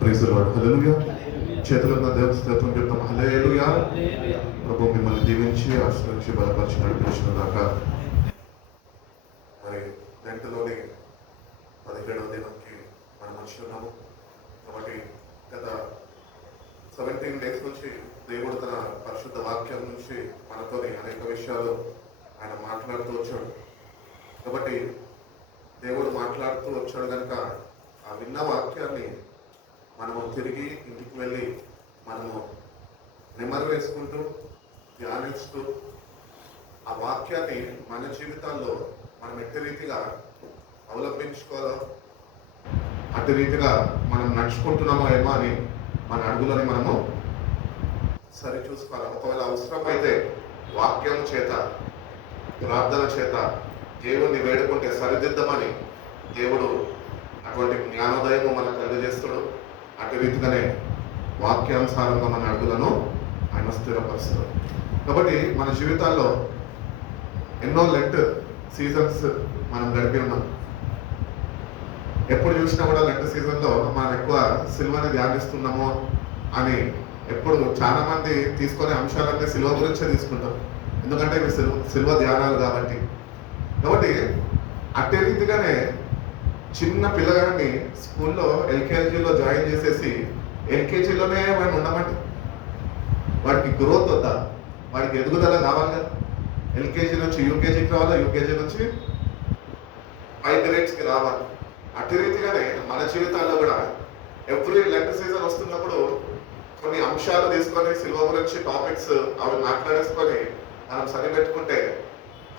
Praise the Lord. Hallelujah. చేతులున్న దేవుని స్తోత్రం చెప్తాం. హల్లెలూయా. ప్రభు మిమ్మల్ని దీవించి ఆశీర్వదించి బలపరిచి నడిపించిన దాకా. మరి లెంట్లోని 17వ దినంకి మనం వచ్చి ఉన్నాము. కాబట్టి గత 17 డేస్ నుంచి దేవుడు తన పరిశుద్ధ వాక్యం నుంచి మనతోని అనేక విషయాలు ఆయన మాట్లాడుతూ వచ్చాడు. కాబట్టి దేవుడు మాట్లాడుతూ వచ్చాడు కనుక ఆ విన్న వాక్యాన్ని మనము తిరిగి ఇంటికి వెళ్ళి మనము నెమరు వేసుకుంటూ ధ్యానిస్తూ ఆ వాక్యాన్ని మన జీవితాల్లో మనం ఎట్టి రీతిగా అవలంబించుకోవాలో అట్టి రీతిగా మనం నడుచుకుంటున్నామో ఏమో అని మన అడుగులని మనము సరి చూసుకోవాలి. ఒకవేళ అవసరమైతే వాక్యం చేత ప్రార్థన చేత దేవుణ్ణి వేడుకుంటే సరిదిద్దమని దేవుడు అటువంటి జ్ఞానోదయము మనకు కలుగజేస్తాడు. అటు రీతిగానే వాక్యానుసారంగా మన అడుగులను ఆయన స్థిరపరుస్తాడు. కాబట్టి మన జీవితాల్లో ఎన్నో లెంట్ సీజన్స్ మనం గడిపి ఉన్నాం. ఎప్పుడు చూసినా కూడా లెంట్ సీజన్లో మనం ఎక్కువ సిల్వని ధ్యానిస్తున్నాము అని ఎప్పుడు చాలా మంది తీసుకునే అంశాలన్నీ సిల్వ గురించే తీసుకుంటాం. ఎందుకంటే ఇవి సిల్వ ధ్యానాలు కాబట్టి. అట్టి రీతిగానే చిన్న పిల్లగాడిని స్కూల్లో ఎల్కేజీలో జాయిన్ చేసేసి ఎల్కేజీలోనే మనం ఉండమంటే వాడికి గ్రోత్ వద్దా, వాడికి ఎదుగుదల కావాలి కదా. ఎల్కేజీ నుంచి యూకేజీకి రావాలి, యూకేజీ నుంచి 5 గ్రేడ్స్కి రావాలి. అట్టి రీతిగానే మన జీవితాల్లో కూడా ఎవ్రీ లెంట్ సీజన్ వస్తున్నప్పుడు కొన్ని అంశాలు తీసుకొని సిల్వ గురించి టాపిక్స్ అవి మాట్లాడేసుకొని మనం సరిపెట్టుకుంటే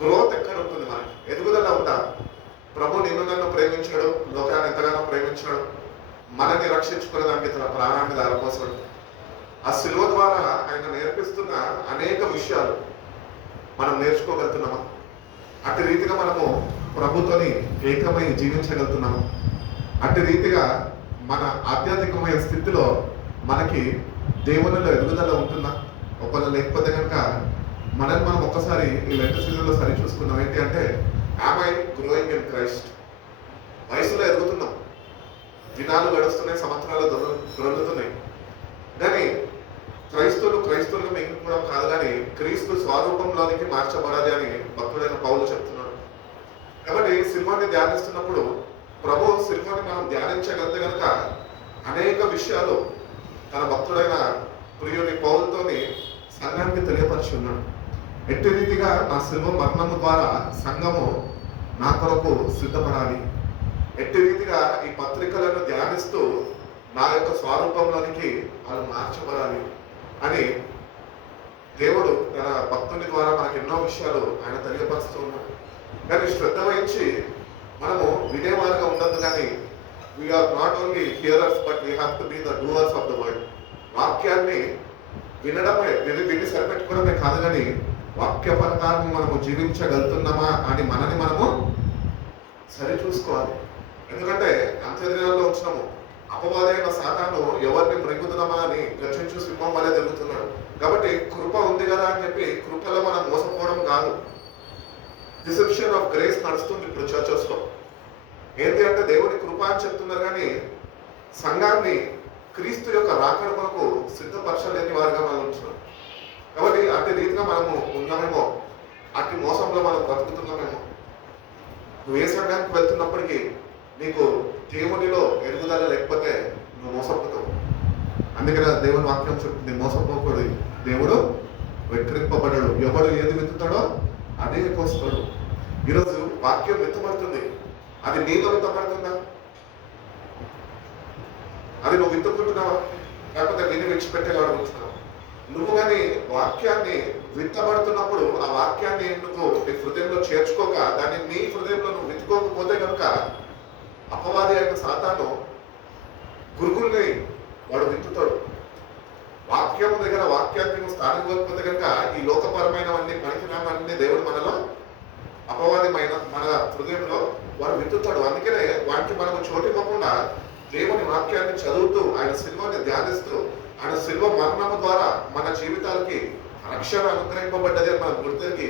గ్రోత్ ఎక్కడ ఉంటుంది, మనకి ఎదుగుదల ఉందా. ప్రభు నిన్ను నన్ను ప్రేమించాడు, లోకాన్ని ఎంతగానో ప్రేమించాడు, మనని రక్షించుకునే దానికి తన ప్రాణాన్ని దారిపోసాడు. ఆ సిలువ ద్వారా ఆయన నేర్పిస్తున్న అనేక విషయాలు మనం నేర్చుకోగలుగుతున్నామా? అట్టి రీతిగా మనము ప్రభుతోని ఏకమై జీవించగలుగుతున్నాము. అట్టి రీతిగా మన ఆధ్యాత్మికమైన స్థితిలో మనకి దేవునిలో ఎదుగుదల ఉంటుందా? ఒకవేళ లేకపోతే కనుక మనల్ని మనం ఒక్కసారి ఈ లెంట్ సీజన్లో సరి చూసుకున్నాం. ఏంటి అంటే, am I growing in Christ? వయసులో ఎదుగుతున్నాం, దినాలు గడుస్తున్నాయి, సంవత్సరాలు దొరుకుతున్నాయి, కానీ క్రైస్తవులుగా మిగిలిపోవడం కాదు, కానీ క్రీస్తు స్వరూపంలోనికి మార్చబడాలి అని భక్తుడైన పౌలు చెప్తున్నాడు. కాబట్టి సిల్వాన్ని ధ్యానిస్తున్నప్పుడు ప్రభు సిల్వాన్ని మనం ధ్యానించగలిగితే కనుక అనేక విషయాలు తన భక్తుడైన ప్రియుని పౌలుతోని సంఘానికి తెలియపరిచి ఉన్నాడు. ఎట్టి రీతిగా నా సిల్వ మరణము ద్వారా సంఘము నా కొరకు సిద్ధపడాలి, ఎట్టి రీతిగా ఈ పత్రికలను ధ్యానిస్తూ నా యొక్క స్వరూపంలోనికి వాళ్ళు మార్చబడాలి అని దేవుడు తన భక్తుని ద్వారా మనకు ఎన్నో విషయాలు ఆయన తెలియపరుస్తూ ఉన్నాడు. కానీ శ్రద్ధ వహించి మనము వినేవారుగా ఉండదు, కానీ we are not only hearers but we have to be the doers of the word. వాక్యాన్ని వినడమే విని సరిపెట్టుకోవడమే కాదు, కానీ వాక్య ప్రకారం మనము జీవించగలుగుతున్నామా అని మనని మనము సరి చూసుకోవాలి. ఎందుకంటే అంత్యదినాల్లో వచ్చినాము, అపవాది అయిన సాతాను ఎవరిని మృంగుతున్నామా అని గర్జించు సింహం వలె జరుగుతున్నాడు. కాబట్టి కృప ఉంది కదా అని చెప్పి కృపలో మనం మోసపోవడం కాదు. డిసెప్షన్ ఆఫ్ గ్రేస్ నడుస్తుంది ఇప్పుడు చర్చెస్ లో. ఏంటి అంటే దేవుని కృప అని చెప్తున్నారు, కానీ సంఘాన్ని క్రీస్తు యొక్క రాకడ కొరకు సిద్ధపరచలేని వారిగా మనం ఉంటున్నాం. కాబట్టి అట్టి రీతిగా మనము ఉన్నామేమో, అట్టి మోసంలో మనం బ్రతుకుతున్నామేమో. నువ్వు ఏ సంఘానికి వెళ్తున్నప్పటికీ నీకు దేవునిలో ఎదుగుదల లేకపోతే నువ్వు మోసపోతావు. అందుకనే దేవుని వాక్యం చెప్తుంది, మోసపోకూడదు. దేవుడు వెక్కిరింపబడ్డాడు, ఎవడు ఏది విత్తుతాడో అదే కోస్తాడు. ఈరోజు వాక్యం విత్తబడుతుంది, అది నీలో విత్తబడుతుందా? అది నువ్వు విత్తుకుంటున్నావా, లేకపోతే నేను విడిచిపెట్టేవాడుకుంటున్నావా? నువ్వు కానీ వాక్యాన్ని విత్తబడుతున్నప్పుడు ఆ వాక్యాన్ని నువ్వు నీ హృదయంలో చేర్చుకోక, దాన్ని నీ హృదయంలో నువ్వు విత్తుకోకపోతే కనుక అపవాది అయిన సాతాను గురుగుల్ని వాడు విత్తుతాడు. వాక్యం దగ్గర వాక్యాన్ని నువ్వు స్థానం కోల్పోతే కనుక ఈ లోకపరమైనవన్నీ పనికిరామన్నీ దేవుడు మనలో అపవాదమైన మన హృదయంలో వాడు విత్తుతాడు. అందుకనే వాటికి మనకు చోటివ్వకుండా దేవుని వాక్యాన్ని చదువుతూ ఆయన సిల్వని ధ్యానిస్తూ ఆయన సిల్వ మరణము ద్వారా మన జీవితాలకి రక్షణ అనుగ్రహింపబడ్డది అని మనం గుర్తించి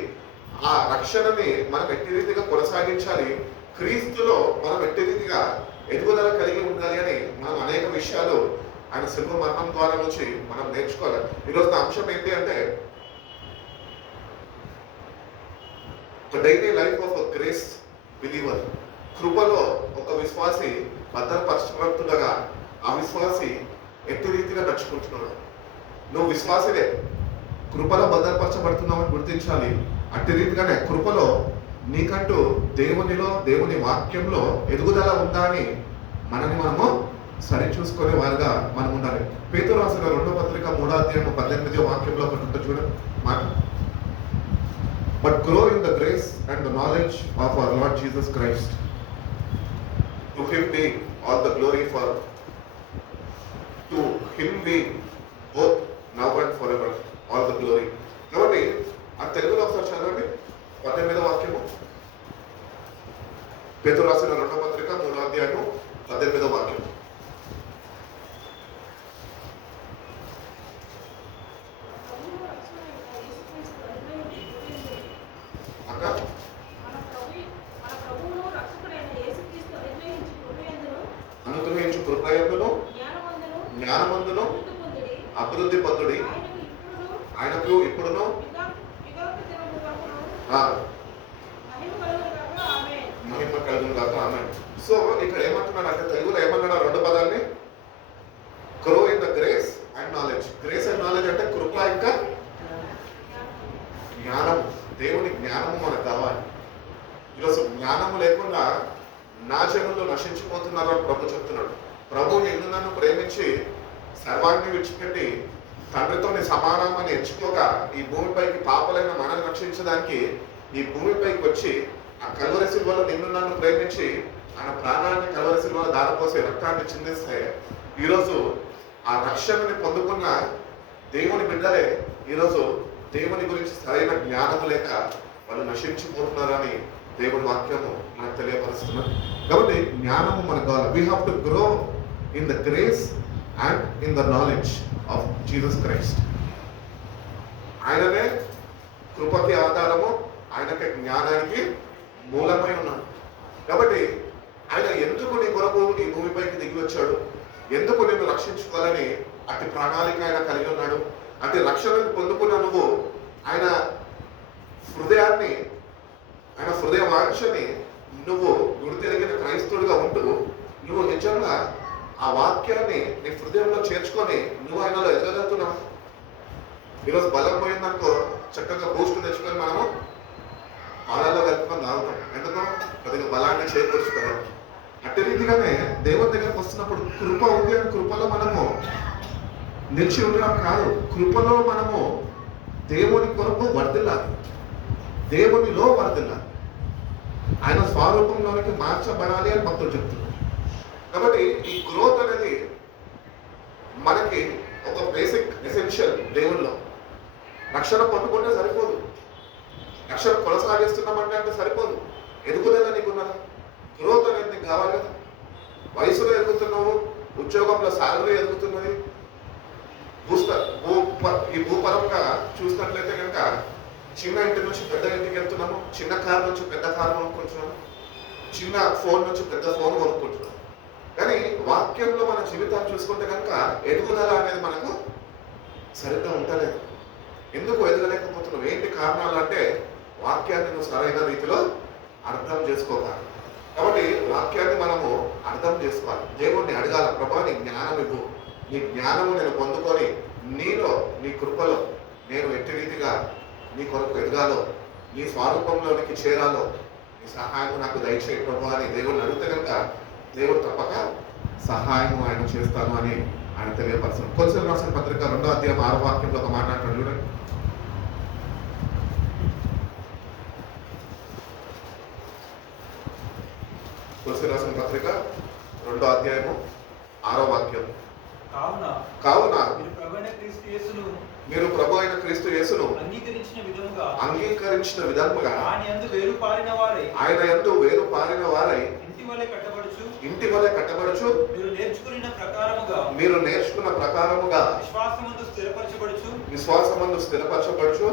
ఆ రక్షణని మనం ఎట్టి రీతిగా కొనసాగించాలి, క్రీస్తులో మనం ఎట్టి రీతిగా ఎదుగుదల కలిగి ఉండాలి అని మనం అనేక విషయాలు ఆయన శిల్వ మరణం ద్వారా నుంచి మనం నేర్చుకోవాలి. ఈరోజు నా అంశం ఏంటి అంటే daily life of grace believer. కృపలో ఒక విశ్వాసి భద్రపరచబడుతుండగా ఆ విశ్వాసి ఎట్టి రీతిగా నడుచుకుంటున్నాడు. నువ్వు విశ్వాసివే, కృపలో భద్రపరచబడుతున్నావని గుర్తించాలి. అట్టి రీతిగానే కృపలో నీకంటూ దేవునిలో, దేవుని వాక్యంలో ఎదుగుదల ఉందా అని మనని మనము సరి చూసుకునే వారుగా మనం ఉండాలి. పేతురు రాసిన 2వ పత్రిక 3వ అధ్యాయం 18వ వాక్యంలో ఒకటి ఉంటుంది చూడండి మాట. But grow in the grace and the knowledge of our Lord Jesus Christ. To him be all the glory for to him B both now and for ever all the glory. కాబట్టి ఆ తెలుగులో ఒకసారి చదవండి 18వ వాక్యము. పేతురు రాసిన 2వ పత్రిక 3వ అధ్యాయము 18వ వాక్యం. అనుగ్రహించు కృపయందును జ్ఞానమందును అభివృద్ధి పొందుడి, ఆయనకు ఇప్పుడును మహిమ కలుగును గాక. ఆమేన్. సో ఇక్కడ ఏమంటున్నాడు అంటే తెలుగులో ఏమన్నాడు ఆ రెండు పదాలని? Grow in the grace and knowledge. Grace and knowledge అంటే కృప ఇంకా జ్ఞానము. దేవుని జ్ఞానము మనకు కావాలి. ఈరోజు జ్ఞానము లేకుండా నా జనులు నశించిపోతున్నారు అని ప్రభు చెప్తున్నాడు. ప్రభు నిన్ను నన్ను ప్రేమించి సర్వాన్ని విడిచిపెట్టి తండ్రితోని సమానమని ఎంచుకోగా ఈ భూమిపైకి పాపలైన మనల్ని రక్షించడానికి ఈ భూమిపైకి వచ్చి ఆ కల్వరి సిలువలో నిన్ను నన్ను ప్రేమించి ఆయన ప్రాణాన్ని కల్వరి సిలువలో దారపోసి రక్తాన్ని చిందిస్తే ఈరోజు ఆ రక్షణని పొందుకున్న దేవుని బిడ్డలే ఈరోజు దేవుని గురించి సరైన జ్ఞానం లేక వాళ్ళు నశించిపోతున్నారని దేవుని వాక్యము మనకు తెలియపరుస్తున్నారు. కాబట్టి జ్ఞానము మనకు కావాలి. We have to grow in the grace and in the knowledge of Jesus Christ. ఆయననే కృపకి ఆధారము, ఆయనకి జ్ఞానానికి మూలమై ఉన్నాడు. కాబట్టి ఆయన ఎందుకు నీ కొరకు ఈ భూమిపైకి దిగి వచ్చాడు, ఎందుకు నిన్ను రక్షించుకోవాలని అట్టి ప్రణాళిక ఆయన కలిగి ఉన్నాడు. అట్టి రక్షణను పొందుకున్న నువ్వు ఆయన హృదయాన్ని, ఆయన హృదయ వాంఛని నువ్వు గుర్తెరిగిన క్రైస్తవుడిగా ఉంటూ నువ్వు నిజంగా ఆ వాక్యాన్ని నీ హృదయంలో చేర్చుకొని నువ్వు ఆయనలో ఎదగలుగుతున్నావు. ఈరోజు బలం పోయిందనుకో చక్కగా బూస్ట్ తెచ్చుకొని మనము పాలలో కలుపుకొని తాగుతాం. ఎందుకు? కొద్దిగా బలాన్ని చేకూర్చుకోవడం. అట్టి రీతిగానే దేవుని దగ్గరకు వస్తున్నప్పుడు కృప ఉంది అని కృపలో మనము నిలిచి ఉండడం కాదు, కృపలో మనము దేవుని కొరకు వర్ధిల్లాలి, దేవునిలో వర్ధిల్లాలి, ఆయన స్వరూపంలోనికి మార్చబడాలి అని భక్తులు చెప్తున్నారు. కాబట్టి ఈ గ్రోత్ అనేది మనకి ఒక బేసిక్ ఎసెన్షియల్. దేవుల్లో రక్షణ పొందుకుంటే సరిపోదు, రక్షణ కొనసాగిస్తున్నామంటే అంటే సరిపోదు. ఎదుగుదల నీకున్నదా? గ్రోత్ అనేది నీకు కావాలి కదా. వయసులో ఎదుగుతున్నావు, ఉద్యోగంలో శాలరీ ఎదుగుతున్నది. ఈ భూపరంగా చూసినట్లయితే కనుక చిన్న ఇంటి నుంచి పెద్ద ఇంటికి వెళ్తున్నాము, చిన్న కారు నుంచి పెద్ద కారు కొనుక్కుంటున్నాము, చిన్న ఫోన్ నుంచి పెద్ద ఫోన్ కొనుక్కుంటున్నాము. కానీ వాక్యంలో మన జీవితాన్ని చూసుకుంటే కనుక ఎదుగుదల అనేది మనకు సరిగ్గా ఉండలేదు. ఎందుకు ఎదగలేకపోతున్నావు? ఏంటి కారణాలు అంటే వాక్యాన్ని నువ్వు సరైన రీతిలో అర్థం చేసుకోవాలి. కాబట్టి వాక్యాన్ని మనము అర్థం చేసుకోవాలి, దేవుణ్ణి అడగాల, ప్రభా నీ జ్ఞానం ఇవ్వు, నీ జ్ఞానము నేను పొందుకొని నీలో, నీ కృపలో నేను ఎట్టి రీతిగా నీ కొరకు ఎదగాలో, నీ స్వరూపంలోనికి చేరాలో నీ సహాయం నాకు దయచేయి ప్రభు అని దేవుడిని అడిగితే కనుక దేవుడు తప్పక సహాయం ఆయన చేస్తాను అని ఆయన తెలియపరుస్తున్నాడు. కొలసీయులకు రాసిన పత్రిక 2వ అధ్యాయం 6వ వాక్యంలో ఒక మాట అంటాడు చూడండి. కొలసీయులకు రాసిన పత్రిక 2వ అధ్యాయము 6వ వాక్యం. కావున మీరు ప్రభు అయిన క్రీస్తు యేసును అంగీకరించిన విధముగా ఆయన యందు వేరు పారిన వారై ఇంటి వలె కట్టబడుచు మీరు నేర్చుకున్న ప్రకారముగా విశ్వాసమందు స్థిరపరచబడుచు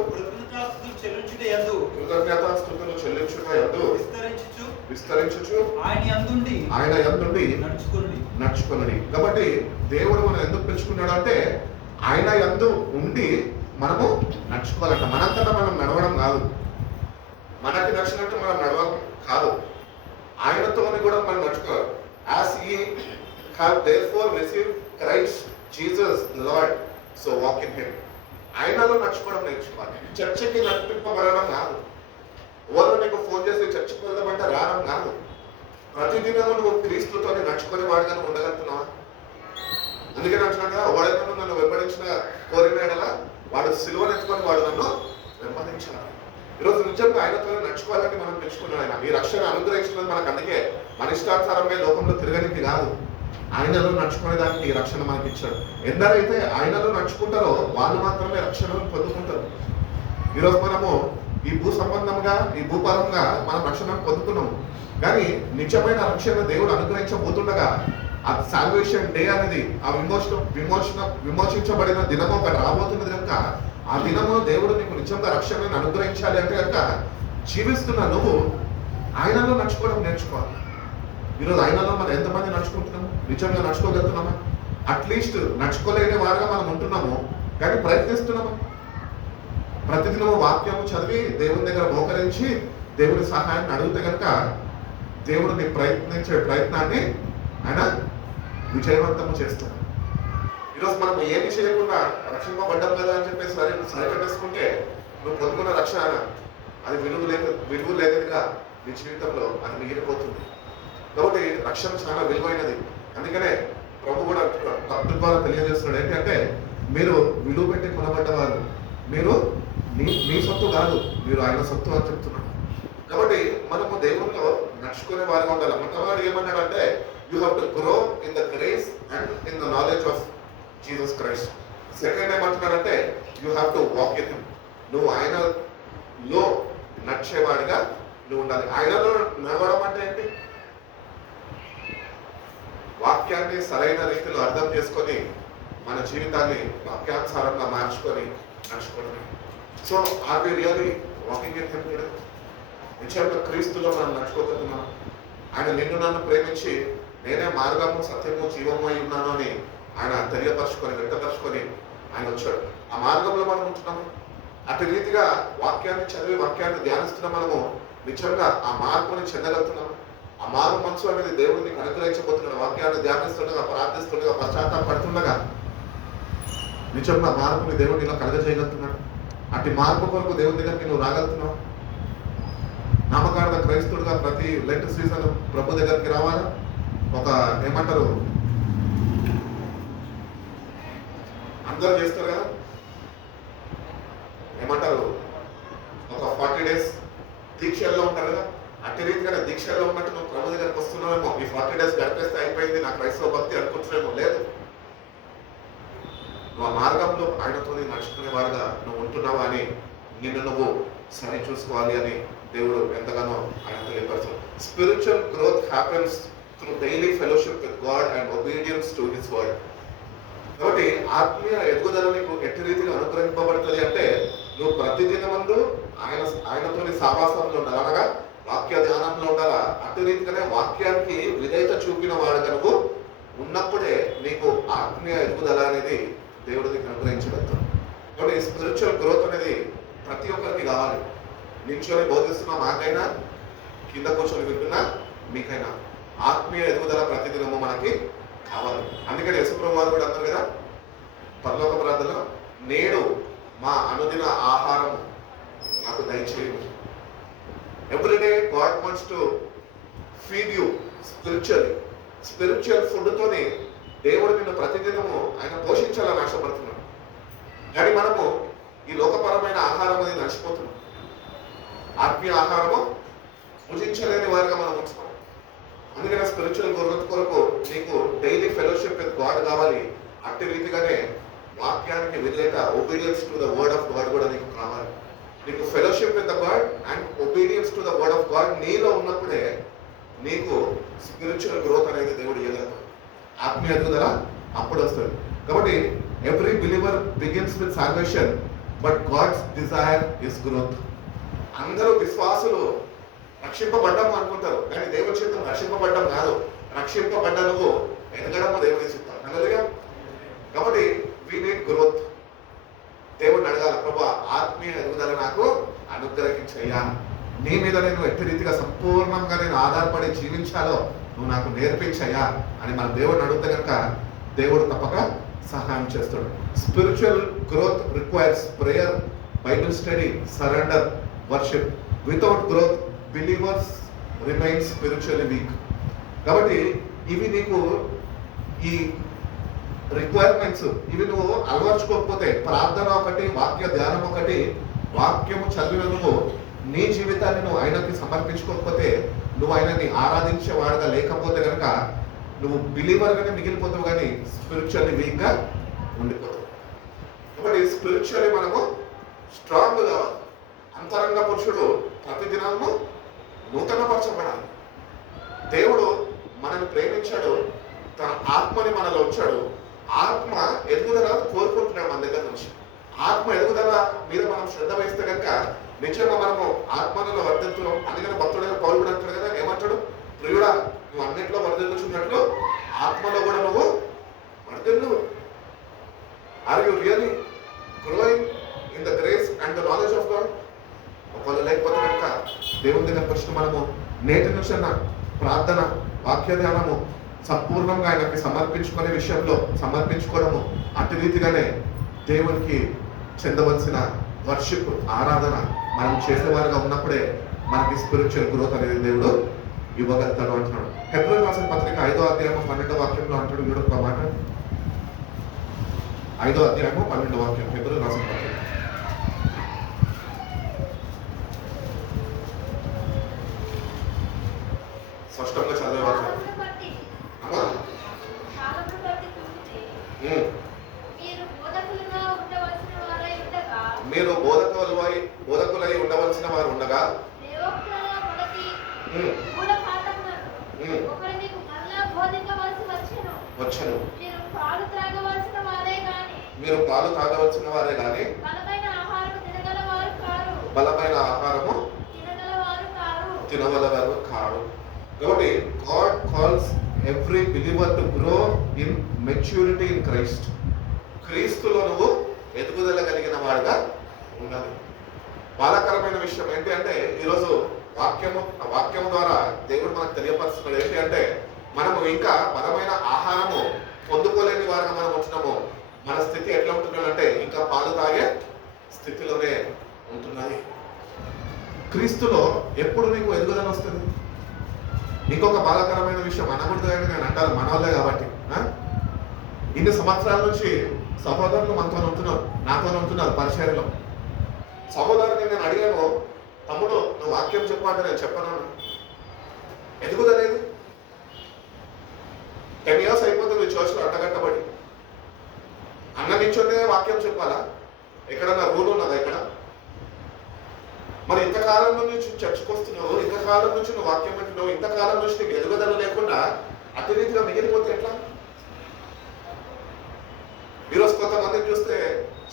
కృతజ్ఞతాస్తుతులు చెల్లించుట యందు విస్తరించుచు ఆయన యందుండి నడుచుకొనుడి. కాబట్టి దేవుడు మనం ఎందుకు పెంచుకున్నాడు అంటే ఆయన యందు ఉండి మనము నడుచుకోవాలంట. మనంతటా మనం నడవడం కాదు, మనకి నచ్చినట్టు మనం నడవడం కాదు, ఆయనతోని కూడా మనం నడుచుకోవాలి. As ye have therefore received Christ Jesus the Lord, so walk in him. ఆయనలో నడుచుకోవడం నేర్చుకోవాలి. చర్చికి నడిపింపబడడం కాదు, ఎవరు నీకు ఫోన్ చేసి చర్చికి వెళ్దామంటే రావడం కాదు. ప్రతిదినము నువ్వు క్రీస్తుతోని నడుచుకునే వాడుగా ఉండగలుగుతున్నావా? అందుకే నడుచుకున్నా ఎవడైనా నన్ను వెంబడించిన కోరినాడలా వాడు సిలువను ఎత్తుకొని వాడు నన్ను వెంబడించాలి. ఈరోజు నిజంగా ఆయనతో నడుచుకోవాలని మనం పెంచుకున్నాం. ఆయన ఈ రక్షణ అనుగ్రహించినది మనకు. అందుకే మన ఇష్టానుసారంగా లోకంలో తిరగనికి కాదు, ఆయనలో నడుచుకునే దానికి ఈ రక్షణ మనకి ఇచ్చాడు. ఎందరైతే ఆయనలో నడుచుకుంటారో వాళ్ళు మాత్రమే రక్షణను పొందుకుంటారు. ఈరోజు మనము ఈ భూ సంబంధంగా ఈ భూపరంగా మనం రక్షణ పొందుకున్నాము, కానీ నిజమైన రక్షణ దేవుడు అనుగ్రహించబోతుండగా ఆ సాల్వేషన్ డే అనేది ఆ విమోచించబడిన దినము ఒకటి రాబోతున్నది కనుక ఆ దినము దేవుడు నీకు నిజంగా రక్షణను అనుగ్రహించాలి అంటే కనుక జీవిస్తున్న నువ్వు ఆయనలో నడుచుకోవడం నేర్చుకోవాలి. ఈరోజు ఆయనలో మనం ఎంతమంది నడుచుకుంటున్నాము? నిజంగా నడుచుకోగలుగుతున్నామా? అట్లీస్ట్ నడుచుకోలేని వారుగా మనం ఉంటున్నాము, కానీ ప్రయత్నిస్తున్నాము. ప్రతిదినము వాక్యము చదివి దేవుని దగ్గర మోకరించి దేవుని సహాయాన్ని అడిగితే కనుక దేవుడు నీ ప్రయత్నించే ప్రయత్నాన్ని ఆయన విజయవంతము చేస్తాడు. ఈరోజు మనం ఏమి చేయకుండా రక్షింపబడ్డాం కదా అని చెప్పేసి సరిపెట్టేసుకుంటే నువ్వు పొందుకున్న రక్షణ అది విలువ లేదుగా నీ జీవితంలో అది మిగిలిపోతుంది. కాబట్టి రక్షణ చాలా విలువైనది. అందుకనే ప్రభు కూడా భక్తుల ద్వారా తెలియజేస్తున్నాడు ఏంటంటే మీరు విలువ పెట్టి కొనబడ్డవారు, మీరు మీ సొత్తు కాదు, మీరు ఆయన సొత్తు అని చెప్తున్నాడు. కాబట్టి మనము దేవునిలో నడుచుకునే వారిగా ఉండాలి. మొట్టమొదటి ఏమన్నాడంటే you have to grow in the grace and in the knowledge of Jesus Christ. Second ఏమంటున్నాడంటే you have to walk in him. నువ్వు ఆయనలో నడిచేవాడిగా నువ్వు ఉండాలి. ఆయనలో నడవడం అంటే ఏంటి? వాక్యాన్ని సరైన రీతిలో అర్థం చేసుకొని మన జీవితాన్ని వాక్యానుసారంగా మార్చుకొని నడుచుకోవడం. So are we really walking in him today? నిజంగా క్రీస్తులో మనం నడుచుకోగలుగుతున్నాం. ఆయన నిన్ను నన్ను ప్రేమించి నేనే మార్గము సత్యము జీవము అయి ఉన్నాను అని ఆయన తెలియపరుచుకొని వ్యక్తపరుచుకొని ఆయన వచ్చాడు. ఆ మార్గంలో మనం ఉంటున్నాము. అటు రీతిగా వాక్యాన్ని చదివి వాక్యాన్ని ధ్యానిస్తున్న మనము నిజంగా ఆ మార్పుని చెందగలుగుతున్నాము. ఆ మారు మనసు అనేది దేవుడిని అనుగ్రహించబోతున్నాడు. వాక్యాన్ని ధ్యానిస్తుండగా, ప్రార్థిస్తుండగా, పశ్చాత్తాపడుతుండగా నిజంగా మార్పుని దేవుడిని ఇలా కలగజేయగలుగుతున్నాడు. అటు మార్పు కొరకు దేవుని దగ్గరికి నువ్వు రాగలుగుతున్నావు. నామకార్థ క్రైస్తవుడుగా ప్రతి లెంట్ సీజన్ ప్రభు దగ్గరికి రావాలా? ఒక ఏమంటారు అందరూ చేస్తారు కదా, ఏమంటారు ఒక 40 days దీక్షల్లో ఉంటారు కదా, అట్టి రీతిగా దీక్షల్లో ఉన్నట్టు నువ్వు ప్రభు దగ్గరికి వస్తున్నావేమో. ఈ 40 days గడిపేస్తే అయిపోయింది నా క్రైస్తవ భక్తి అనుకుంటున్నామో. లేదు, నువ్వు ఆ మార్గంలో ఆయనతో నడుచుకునేవాడుగా నువ్వు ఉంటున్నావా అని నిన్ను నువ్వు సరి చూసుకోవాలి అని దేవుడు ఎంతగానో ఆయన తెలియపరుస్తాడు. Spiritual growth happens through daily fellowship with God and obedience to his word. కాబట్టి ఆత్మీయ ఎదుగుదల నీకు ఎట్టి రీతిగా అనుగ్రహింపబడుతుంది అంటే నువ్వు ప్రతిదినమందు ఆయనతో సావాసంలో ఉండాలి, అనగా వాక్య ధ్యానంలో ఉండాలా. అట్టి రీతిగానే వాక్యానికి విధేయత చూపిన వాడుగా నువ్వు ఉన్నప్పుడే నీకు ఆత్మీయ ఎదుగుదల అనేది దేవుడి దగ్గర అనుగ్రహించగలుగుతాడు. కాబట్టి స్పిరిచువల్ గ్రోత్ అనేది ప్రతి ఒక్కరికి కావాలి. నించొని బోధిస్తున్నా మాకైనా, కింద కూర్చొని వింటున్నా మీకైనా ఆత్మీయ ఎదుగుదల ప్రతిదినము మనకి కావాలి. అందుకని యేసుప్రభువు వారు కూడా అన్నారు కదా పరలోక ప్రార్థనలో, నేడు మా అనుదిన ఆహారం నాకు దయచేయు. Every day God wants to feed you spiritually. Spiritual ఫుడ్తోని దేవుడు నిన్ను ప్రతిదినము ఆయన పోషించాలని ఆశపడుతున్నాడు. కానీ మనము ఈ లోకపరమైన ఆహారం అనేది నడిచిపోతున్నాం. ఆత్మీయ ఆహారము భుజించలేని వారిగా మనం ఉంచుతాం. అందుకనే స్పిరిచువల్ గ్రోత్ కొరకు నీకు డైలీ ఫెలోషిప్ విత్ గాడ్ కావాలి. అట్టి రీతిగానే వాక్యానికి విధేయత, obedience to the word of God కూడా నీకు కావాలి. నీకు fellowship with the God and obedience to the word of God నీలో ఉన్నప్పుడే నీకు స్పిరిచువల్ గ్రోత్ అనేది దేవుడు ఇవ్వగలుగుతాడు. ఆత్మీయ ఎదుగుదల అప్పుడు వస్తుంది. కాబట్టి every believer begins with salvation, but God's desire is growth. అందరూ విశ్వాసులు రక్షింపబడ్డాము అనుకుంటారు, కానీ దేవుని చిత్తం రక్షింపబడ్డం కాదు. రక్షింపబడ్డ నువ్వు ఎదగడము దేవుని చిత్తం. హల్లెలూయా. కాబట్టి వీ నీడ్ గ్రోత్. దేవుడిని అడగాల, ప్రభా ఆత్మీయ ఎదుగుదల నాకు అనుగ్రహించయ్యా, నీ మీద నేను ఎట్టి రీతిగా సంపూర్ణంగా నేను ఆధారపడి జీవించాలో నువ్వు నాకు నేర్పించయ్యా అని మన దేవుడిని అడిగితే కనుక దేవుడు తప్పక సహాయం చేస్తాడు. Spiritual growth requires prayer, Bible study, surrender, worship. Without growth believers remain spiritually week. కాబట్టి ఇవి నీకు ఈ రిక్వైర్మెంట్స్ ఇవి నువ్వు అలవర్చుకోకపోతే, ప్రార్థన ఒకటి, వాక్య ధ్యానం ఒకటి, వాక్యము చదివిన నువ్వు నీ జీవితాన్ని నువ్వు ఆయనకి సమర్పించుకోకపోతే, నువ్వు ఆయనని ఆరాధించేవాడుగా లేకపోతే కనుక నువ్వు బిలీవర్గానే మిగిలిపోతావు, కానీ స్పిరిచువల్లీ వీక్గా ఉండిపోతావు. కాబట్టి స్పిరిచువల్లీ మనము స్ట్రాంగ్ కావాలి. అంతరంగ పురుషుడు ప్రతిదినము నూతనపరచబడాలి. దేవుడు మనల్ని ప్రేమించాడు, తన ఆత్మని మనలో వచ్చాడు. ఆత్మ ఎదుగుదల కోరుకుంటున్నాడు మన దగ్గర నుంచి. ఆత్మ ఎదుగుదల మీద మనం శ్రద్ధ వహిస్తే కనుక నిజంగా మనము ఆత్మలో వర్ధిల్లుతున్నాం. అందుకని భక్తుడైన పౌలు కూడా అంటాడు కదా, ఏమంటాడు? ప్రియుడా, నువ్వు అన్నింటిలో వర్ధిల్లుచున్నట్లు ఆత్మలో కూడా నువ్వు వర్ధిల్లు. Are you really growing in the grace and the knowledge of God? ఒకవేళ లేకపోతే కనుక దేవుని దగ్గర ప్రశ్న మనము నేటి నుంచి ప్రార్థన, వాక్య ధ్యానము సంపూర్ణంగా ఆయనకి సమర్పించుకునే విషయంలో సమర్పించుకోవడము, అటు రీతిగానే దేవునికి చెందవలసిన వర్షిప్, ఆరాధన మనం చేసేవారుగా ఉన్నప్పుడే మనకి స్పిరిచువల్ గ్రోత్ అనేది దేవుడు ఇవ్వగలుగుతాడు అంటున్నాడు. హెబ్రీయులకు రాసిన పత్రిక 5వ అధ్యాయము 12వ వాక్యంలో అంటాడు వీడు ఒక మాట. 5వ అధ్యాయము 12వ వాక్యం హెబ్రీయులకు రాసిన పత్రిక. స్పష్టంగా చదివేవారు మీరు బోధకులై ఉండవలసిన వారు ఉండగా వచ్చను. మీరు పాలు తాగవలసిన వారే గాని బలమైన ఆహారము తినగలవారు కారు. కాబట్టి God calls every believer to grow in maturity in Christ. క్రీస్తులో నువ్వు ఎదుగుదల కలిగిన వాడుగా ఉండాలి. బాధాకరమైన విషయం ఏంటి అంటే ఈరోజు వాక్యము ద్వారా దేవుడు మనకు తెలియపరుస్తున్నాడు ఏంటి అంటే, మనము ఇంకా బలమైన ఆహారము పొందుకోలేని వారుగా మనం ఉంటున్నాము. మన స్థితి ఎట్లా ఉంటున్నాడంటే ఇంకా పాలు తాగే స్థితిలోనే ఉంటున్నది. క్రీస్తులో ఎప్పుడు నీకు ఎదుగుదల వస్తుంది? ఇంకొక బాధాకరమైన విషయం అనకూడదు కానీ నేను అంటాను, మన వాళ్ళే కాబట్టి. ఇన్ని సంవత్సరాల నుంచి సహోదరులు మనతో ఉంటున్నారు, నాతో ఉంటున్నారు పరిచర్యలో. సహోదరుని నేను అడిగాను, తమ్ముడు నువ్వు వాక్యం చెప్పాలంటే నేను చెప్పను. ఎదుగుదలేదు. 10 years అయిపోతుంది చర్చ్లో అట్టగట్టబడి. అన్న నించోనే వాక్యం చెప్పాలా? ఎక్కడన్నా రూల్ ఉన్నదా ఇక్కడ? మరి ఇంతకాలం నుంచి చర్చకు వస్తున్నావు, ఇంతకాలం నుంచి నువ్వు వాక్యం అంటున్నావు, ఇంతకాలం నుంచి నీకు ఎదుగుదల లేకుండా అతి రీతిగా మిగిలిపోతే ఎట్లా? ఈరోజు కొంతమందిని చూస్తే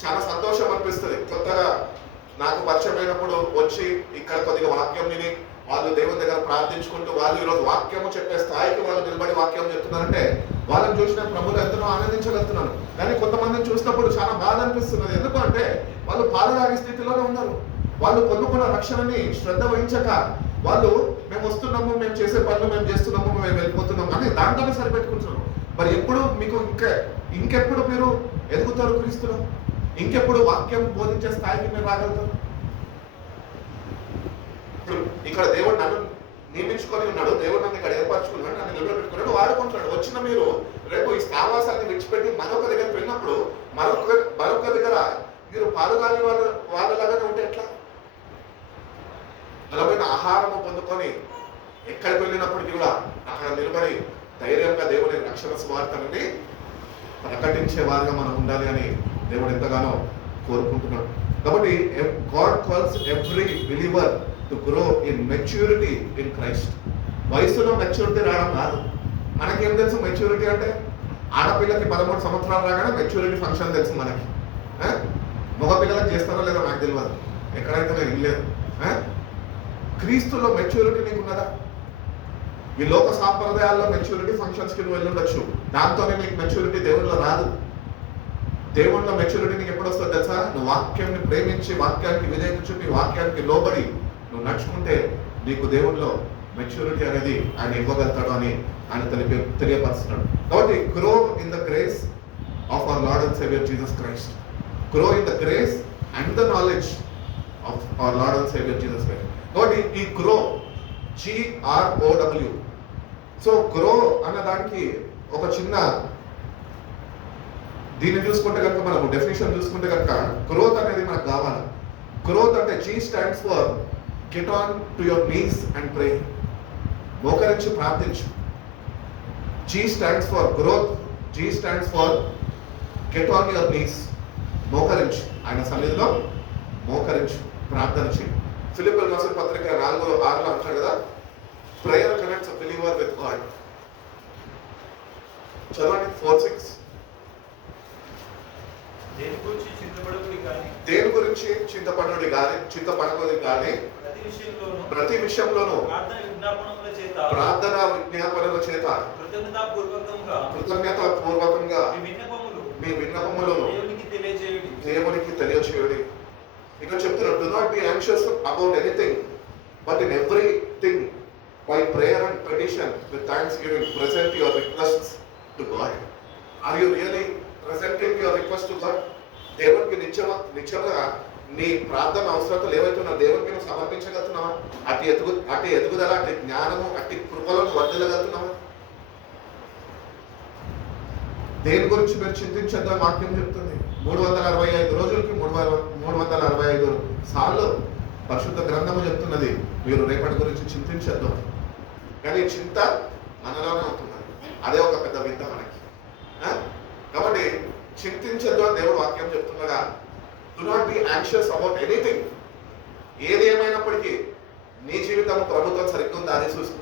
చాలా సంతోషం అనిపిస్తుంది. కొత్తగా నాకు పరిచయం అయినప్పుడు వచ్చి ఇక్కడ కొద్దిగా వాక్యం విని వాళ్ళు దేవుని దగ్గర ప్రార్థించుకుంటూ వాళ్ళు ఈరోజు వాక్యము చెప్పే స్థాయికి వాళ్ళు నిలబడి వాక్యం చెప్తున్నారంటే వాళ్ళని చూసిన ప్రభువులు ఎంతనో ఆనందించగలుగుతున్నాను. కానీ కొంతమందిని చూసినప్పుడు చాలా బాధ అనిపిస్తున్నది. ఎందుకు అంటే వాళ్ళు పాలరాగి స్థితిలోనే ఉన్నారు. వాళ్ళు పొందుకున్న రక్షణని శ్రద్ధ వహించక వాళ్ళు మేము వస్తున్నాము, మేము చేసే పనులు మేము చేస్తున్నాము, మేము వెళ్ళిపోతున్నాము అని దాంట్లోనే సరిపెట్టుకుంటున్నాము. మరి ఎప్పుడు మీకు ఇంకెప్పుడు మీరు ఎదుగుతారు క్రీస్తులో? ఇంకెప్పుడు వాక్యం బోధించే స్థాయికి మీరు రాగలుగుతారు? ఇప్పుడు ఇక్కడ దేవుడు నన్ను నియమించుకొని ఉన్నాడు, దేవుడు నన్ను ఇక్కడ ఏర్పరచుకున్నాడు, నన్ను నిలబెట్టుకున్నాడు, వాడుకుంటున్నాడు. వచ్చిన మీరు రేపు ఈ స్థావాసాన్ని విడిచిపెట్టి మరొక దగ్గరికి వెళ్ళినప్పుడు మరొక దగ్గర మీరు పాలుగాలి వాళ్ళలాగానే ఉంటే ఎట్లా? బలమైన ఆహారము పొందుకొని ఎక్కడికి వెళ్ళినప్పటికీ కూడా అక్కడ నిలబడి ధైర్యంగా దేవుని రక్షణ సువార్తని ప్రకటించే వారిగా మనం ఉండాలి అని దేవుడు ఎంతగానో కోరుకుంటున్నాడు. కాబట్టి God calls every believer to grow in maturity in Christ. వయసులో మెచ్యూరిటీ రావడం కాదు. మనకేం తెలుసు మెచ్యూరిటీ అంటే? ఆడపిల్లకి 13 సంవత్సరాలు రాగానే మెచ్యూరిటీ ఫంక్షన్ తెలుసు మనకి. మగ పిల్లలకు చేస్తారో లేదో నాకు తెలియదు, ఎక్కడైతే నేను ఇల్లేదు. క్రీస్తులో మెచ్యూరిటీ నీకు ఉన్నదా? ఈ లోక సాంప్రదాయాల్లో మెచ్యూరిటీ ఫంక్షన్స్కి నువ్వు వెళ్ళుండొచ్చు, దాంతోనే నీకు మెచ్యూరిటీ దేవుళ్ళలో రాదు. దేవుళ్ళలో మెచ్యూరిటీ నీకు ఎప్పుడు వస్తుంది తెలుసా? నువ్వు వాక్యాన్ని ప్రేమించి, వాక్యానికి విధేయత చూపి, వాక్యానికి లోబడి నువ్వు నడుచుకుంటే నీకు దేవుళ్ళలో మెచ్యూరిటీ అనేది ఆయన ఇవ్వగలుగుతాడు అని ఆయన తెలియపరుస్తున్నాడు. కాబట్టి grow in the grace of our Lord and saviour Jesus Christ. Grow in the grace and the knowledge of our Lord and saviour Jesus Christ. కాబట్టి ఈ గ్రో GROW. సో గ్రో అన్న దానికి ఒక చిన్న దీన్ని చూసుకుంటే కనుక, మనము డెఫినేషన్ చూసుకుంటే కనుక, గ్రోత్ అనేది మనకు కావాలి. గ్రోత్ అంటే G stands for get on to your knees and pray. మోకరించి ప్రార్థించు. G stands for growth. G stands for get on your knees. మోకరించు, ఆయన సన్నిధిలో మోకరించు, ప్రార్థన చేయి. ఫిలిప్పీయులకు రాసిన పత్రిక 4:6 అంటాడు కదా, prayer connects a believer with God. చదవండి 4:6. దేని గురించి చింతపడనుడి గాని ప్రతి విషయంలోనూ ప్రార్థన విజ్ఞాపనల చేత కృతజ్ఞతాపూర్వకంగా మీ విన్నపములను దేవునికి తెలియచేయుడి. ఇక్కడ చెప్తున్నాడు, do not be anxious about anything, but in everything by prayer and petition with thanksgiving present your requests to God. Are you really presenting your request to God? దేవునికి నిత్యంగా నీ ప్రార్థన అవసరతలు ఏవైతున్నా దేవునికి నువ్వు సమర్పించగలుగుతున్నావా? అట్టి ఎదుగుదల, అట్టి జ్ఞానము, అట్టి కృపలను వర్ధిల్లగలుగుతున్నావా? దేని గురించి మీరు చింతించద్దని వాక్యం చెప్తుంది. 365 రోజులకి 365 సార్లు పరిశుద్ధ గ్రంథము చెప్తున్నది, మీరు రేపటి గురించి చింతించద్దు. కానీ చింత మనలోనే అవుతున్నది. అదే ఒక పెద్ద వింత మనకి. కాబట్టి చింతించద్దు అని దేవుడు వాక్యం చెప్తుండగా, do not be anxious about anything. ఏది ఏమైనప్పటికీ నీ జీవితం ప్రభుత్వం సరిగ్గా ఉందా అది చూసుకో.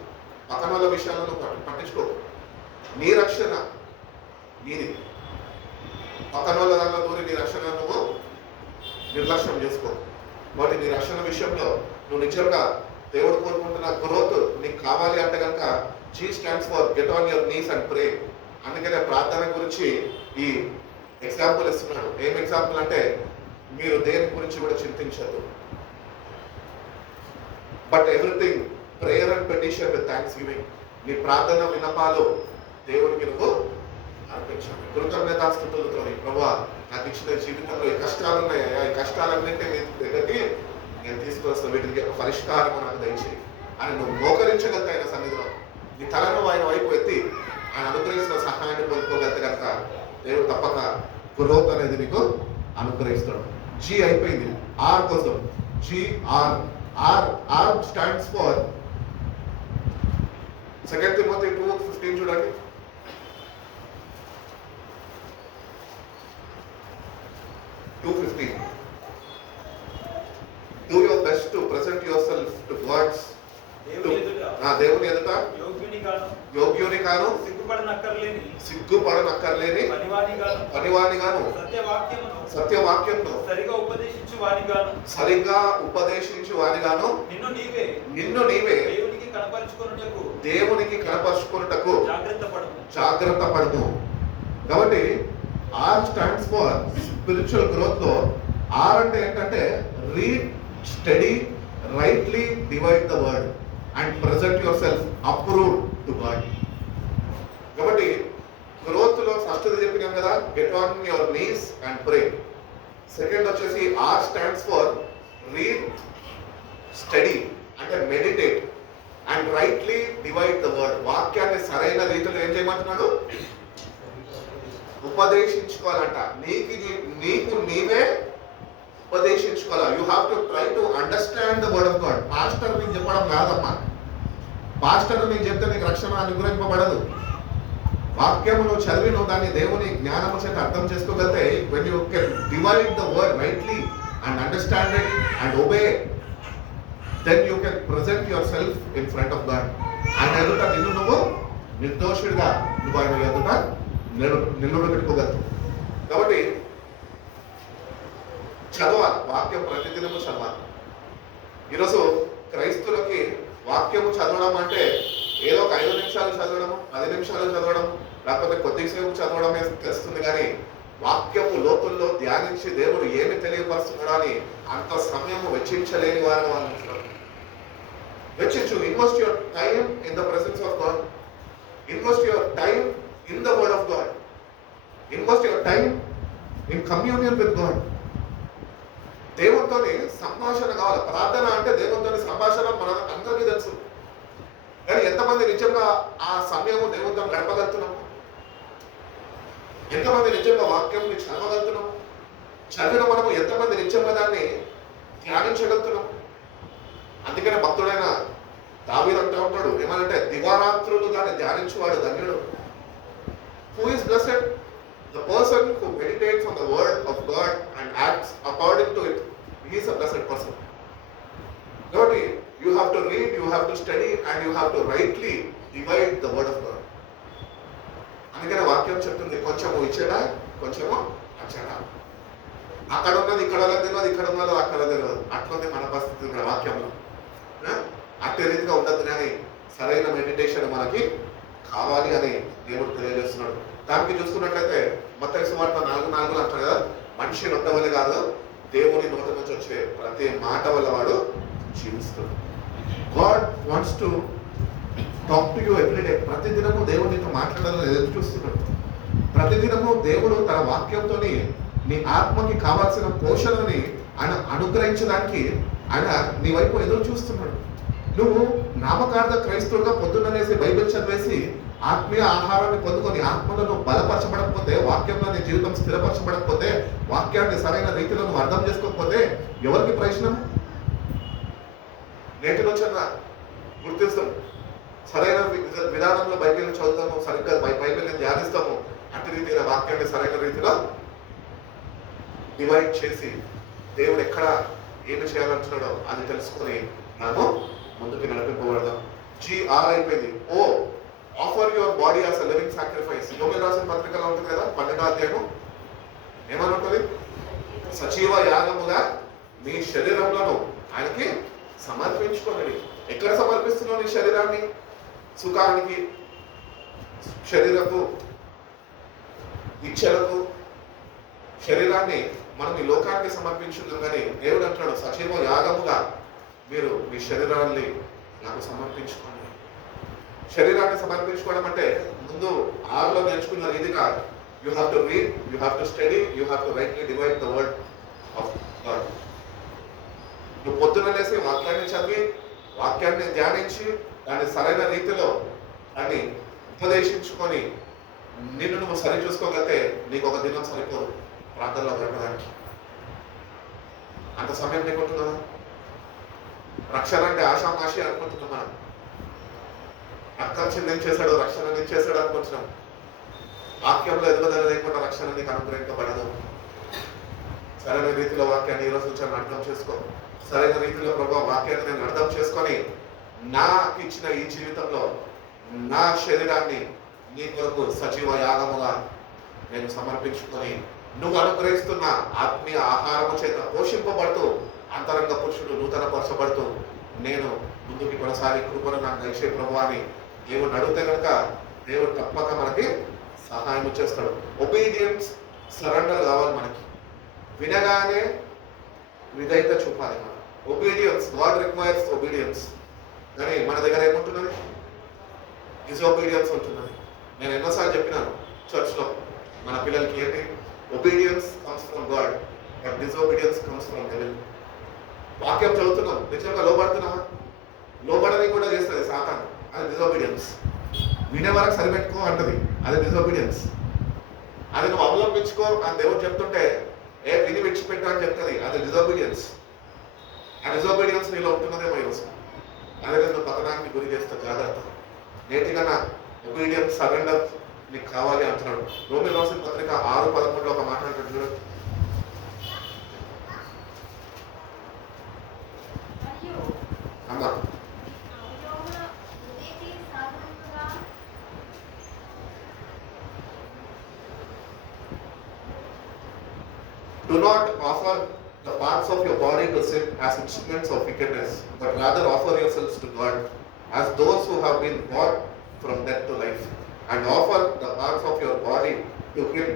పక్కన వాళ్ళ విషయాలను పట్టించుకో. నీ రక్షణ నీది. పక్కన వాళ్ళ దాంట్లో దూరి నీ రక్షణ నువ్వు నిర్లక్ష్యం చేసుకో. కాబట్టి నీ రక్షణ విషయంలో నువ్వు నిజంగా దేవుడు కోరుకుంటున్న గ్రోత్ నీకు కావాలి అంటే కనుక G stands for get on your knees and pray. అందుకనే ప్రార్థన గురించి ఈ ఎగ్జాంపుల్ ఇస్తున్నాడు. ఏం ఎగ్జాంపుల్ అంటే, మీరు దేని గురించి కూడా చింతించద్దు, but everything prayer and petition with thanksgiving. నీ ప్రార్థన విన్నపాలు దేవునికి నువ్వు అర్పించాలి. కృతజ్ఞతాస్తుతులతో, ప్రభువా నాకు ఇచ్చిన జీవితంలో ఈ కష్టాలు ఉన్నాయా, ఈ కష్టాలన్నింటినీ దగ్గరికి నేను తీసుకొస్తున్న, వీటికి ఒక పరిష్కారం నాకు దయచేయి అని నువ్వు మోకరించగలుగుతా. ఆయన సన్నిధిలో నీ తలను ఆయన వైపు ఎత్తి ఆయన అనుగ్రహిస్తున్న సహాయాన్ని పొందుకోగలిగితే కనుక దేవుడు తప్పక గ్రోత్ అనేది నీకు అనుగ్రహిస్తాడు. G అయిపోయింది. R కోసం GR స్టాండ్స్ ఫర్ 2 తిమోతి 2:15 చూడండి. 2:15. Do your best to present yourself to God's దేవుని ఎదుట యోగ్యుని కాను, సిగ్గుపడనక్కర్లేని పనివానిగాను, సత్యవాక్యంలో సరిగా ఉపదేశించు వానిగాను, నిన్ను నీవే దేవునికి కనపరుచుకొనుటకు జాగ్రత్త పడుము. కాబట్టి R stands for spiritual growth లో R అంటే ఏంటంటే read, study, rightly divide the word and present yourself approved to God. కాబట్టి గ్రోత్ లో ఫస్ట్ చెప్పినాం కదా, get on your knees and pray. Second వచ్చేసి R stands for read, study అంటే meditate and rightly divide the word. వాక్యాన్ని సరైన రీతిలో ఏం చేయమంటున్నాడు? ఉపదేశించుకోవాలంట. నీకు నీవే ఉపదేశించుకోవాలి. You have to try to understand the word of God. Pastor నీకు చెప్పడం కాదమ్మా. పాస్టర్ నీకు చెప్తే నీకు రక్షణ అనుగ్రహింపబడదు. వాక్యము నువ్వు చదివి నువ్వు దాన్ని దేవుని జ్ఞానము చేత అర్థం చేసుకోగలితే, when you can divide the word rightly and understand it and obey, then you can present yourself in front of God. ఆయన ఎదుట నిన్ను నువ్వు నిర్దోషుడిగా నువ్వు ఆయన ఎదుట నిలబెట్టుకోగలదు. కాబట్టి చదవాలి, వాక్యం ప్రతిదినము చదవాలి. ఈరోజు క్రైస్తువులకి వాక్యము చదవడం అంటే ఏదో ఒక 5 నిమిషాలు చదవడము, 10 నిమిషాలు చదవడం, లేకపోతే కొద్దిసేపు చదవడమే తెస్తుంది. కానీ వాక్యము లోతుల్లో ధ్యానించి దేవుడు ఏమి తెలియపరుస్తున్నాడో అని అంత సమయం వెచ్చించలేని వారిని వాళ్ళు ఉంటున్నారు. వెచ్చించు. Invest your time in the presence of God. Invest your time in the word of God. Invest your time in communion with God. దేవునితోని సంభాషణ కావాలి. ప్రార్థన అంటే దేవునితోని సంభాషణ మన అందరికీ తెలుసు. కానీ ఎంతమంది నిజంగా ఆ సమయము దేవునితో గడపగలుగుతున్నాము? ఎంతమంది నిజంగా వాక్యం చదవగలుగుతున్నాం? చదివిన మనము ఎంతమంది నిజంగా దాన్ని ధ్యానించగలుగుతున్నాం? అందుకనే భక్తుడైన దావీదు అంటూ ఉంటాడు, ఏమనంటే దివారాత్రులు దాన్ని ధ్యానించువాడు ధన్యుడు. Who is blessed? The person who meditates on the word of God and acts according to it, he is a blessed person. కాబట్టి you have to read, you have to study and you have to rightly divide the word of God. అందుకనే వాక్యం చెప్తుంది, కొంచెము ఇచ్చేడా, కొంచెము అచ్చేడా. అక్కడ ఉన్నది ఇక్కడ తెలియదు, ఇక్కడ ఉన్నది అక్కడ తెలియదు. అట్లనే మన పరిస్థితి ఇక్కడ వాక్యంలో. అట్టి రీతిగా ఉండదు. కానీ సరైన మెడిటేషన్ మనకి కావాలి అని దేవుడు తెలియజేస్తున్నాడు. దానికి చూసుకున్నట్లయితే మత్తయి సువార్త 4:4 అంటారు కదా, మనిషి నొట్ట వల్ల కాదు, దేవుని నోట నుంచి వచ్చే ప్రతి మాట వల్ల వాడు జీవిస్తాడు. God wants to talk to you every day. ప్రతిదినము దేవునితో మాట్లాడాలని ఎదురు చూస్తున్నాడు. ప్రతిదినము దేవుడు తన వాక్యంతో నీ ఆత్మకి కావాల్సిన పోషణని ఆయన అనుగ్రహించడానికి ఆయన నీ వైపు ఎదురు చూస్తున్నాడు. నువ్వు నామకార్థ క్రైస్తవులుగా పొద్దున్ననేసి బైబిల్ చదివేసి ఆత్మీయ ఆహారాన్ని పొందుకొని ఆత్మలను బలపరచబడకపోతే, వాక్యంలో నీ జీవితం స్థిరపరచబడకపోతే, వాక్యాన్ని సరైన రీతిలో నువ్వు అర్థం చేసుకోకపోతే ఎవరికి ప్రయోజనం? నేటి నుంచి గుర్తిస్తాం, సరైన విధానంలో బైబిల్ని చదువుతాము, సరిగ్గా బైబిల్ని ధ్యానిస్తాము, అట్టి రీతిగా వాక్యాన్ని సరైన రీతిలో డివైడ్ చేసి దేవుడు ఎక్కడ ఏమి చేయాలంటున్నాడో అది తెలుసుకొని మనము ముందుకు నడిపింపబడదాం. GR అయిపోయింది. ఓ offer your body as a living sacrifice. యోమేలు రాసిన పత్రికలో ఉంటుంది కదా, 12వ అధ్యాయం ఏమని ఉంటుంది? సజీవ యాగముగా మీ శరీరములను ఆయనకి సమర్పించుకోండి. ఎక్కడ సమర్పిస్తున్నావు నీ శరీరాన్ని? సుఖానికి, శరీరపు ఇచ్చలకు శరీరాన్ని మనం ఈ లోకానికి సమర్పించున్నాం. కానీ దేవుడు అంటున్నాడు, సజీవ యాగముగా మీరు మీ శరీరాన్ని నాకు సమర్పించుకోండి. శరీరాన్ని సమర్పించుకోవడం అంటే ముందు 6లో నేర్చుకున్న రీతిగా you have to read, you have to study, you have to rightly divide the word of God. నువ్వు పొద్దున లేసి వాక్యాన్ని చదివి, వాక్యాన్ని ధ్యానించి, దాన్ని సరైన రీతిలో దాన్ని ఉపదేశించుకొని నిన్ను నువ్వు సరి చూసుకోగలిగితే నీకు ఒక దినం సరిపోదు ప్రార్థనలో గడపడానికి. అంత సమయం లేకుంటుందా? రక్షణ అంటే ఆషామాషి అనుకుంటున్నాం. రక్తం చిందించేశాడు, రక్షణ ఇచ్చేశాడు అనుకుంటున్నాం. వాక్యంలో ఎదుగుదల లేకుండా రక్షణ నీకు అనుగ్రహించబడదు. సరైన రీతిలో వాక్యాన్ని ఈరోజు నుంచి అర్థం చేసుకో. సరైన రీతిలో ప్రభావ వాక్యాన్ని నేను అర్థం చేసుకొని నాకు ఇచ్చిన ఈ జీవితంలో నా శరీరాన్ని నీ కొరకు సజీవ యాగముగా నేను సమర్పించుకొని నువ్వు అనుగ్రహిస్తున్న ఆత్మీయ ఆహారము చేత పోషింపబడుతూ అంతరంగ పురుషుడు నూతన పరచబడుతూ నేను ముందుకి కొనసాగి కృపను నాకు దయచే ప్రభువాని దేవుడు అడిగితే కనుక దేవుడు తప్పక మనకి సహాయం చేస్తాడు. ఒబీడియన్స్, సరెండర్ కావాలి మనకి. వినగానే విధేయత చూపాలి మనం. Obedience, God requires obedience. కానీ మన దగ్గర ఏముంటున్నది? డిసొబీడియన్స్ ఉంటున్నది. నేను ఎన్నోసార్లు చెప్పినాను చర్చ్లో మన పిల్లలకి ఏంటి? Obedience comes from God, but disobedience comes from devil. వాక్యం చదువుతున్నాం, నిజంగా లోబడుతున్నామా? లోబడని కూడా చేస్తుంది సాతాను, అది డిసొబీడియన్స్. వినే వరకు సరిపెట్టుకో అంటది, అది డిసొబీడియన్స్. అది నువ్వు అవలంబించుకో అని దేవుడు చెప్తుంటే విని విడిచిపెట్టు అని చెప్తుంది, అది డిసొబీడియన్స్. ఆ డిసొబీడియన్స్ నీలో ఉంటున్నదేమో ఈరోజు. అదే నువ్వు పతనానికి గురి చేస్తా. జాగ్రత్త. నేటిగా ఒబీడియన్స్, సరెండర్ నీకు కావాలి అంటున్నాడు. రోమీయులకు రాసిన పత్రిక 6:13 ఒక మాట అంటాడు చూడండి. అమ్మా Do not offer the parts of your body to sin as instruments of wickedness, but rather offer yourselves to God as those who have been brought from death to life, and offer the parts of your body to Him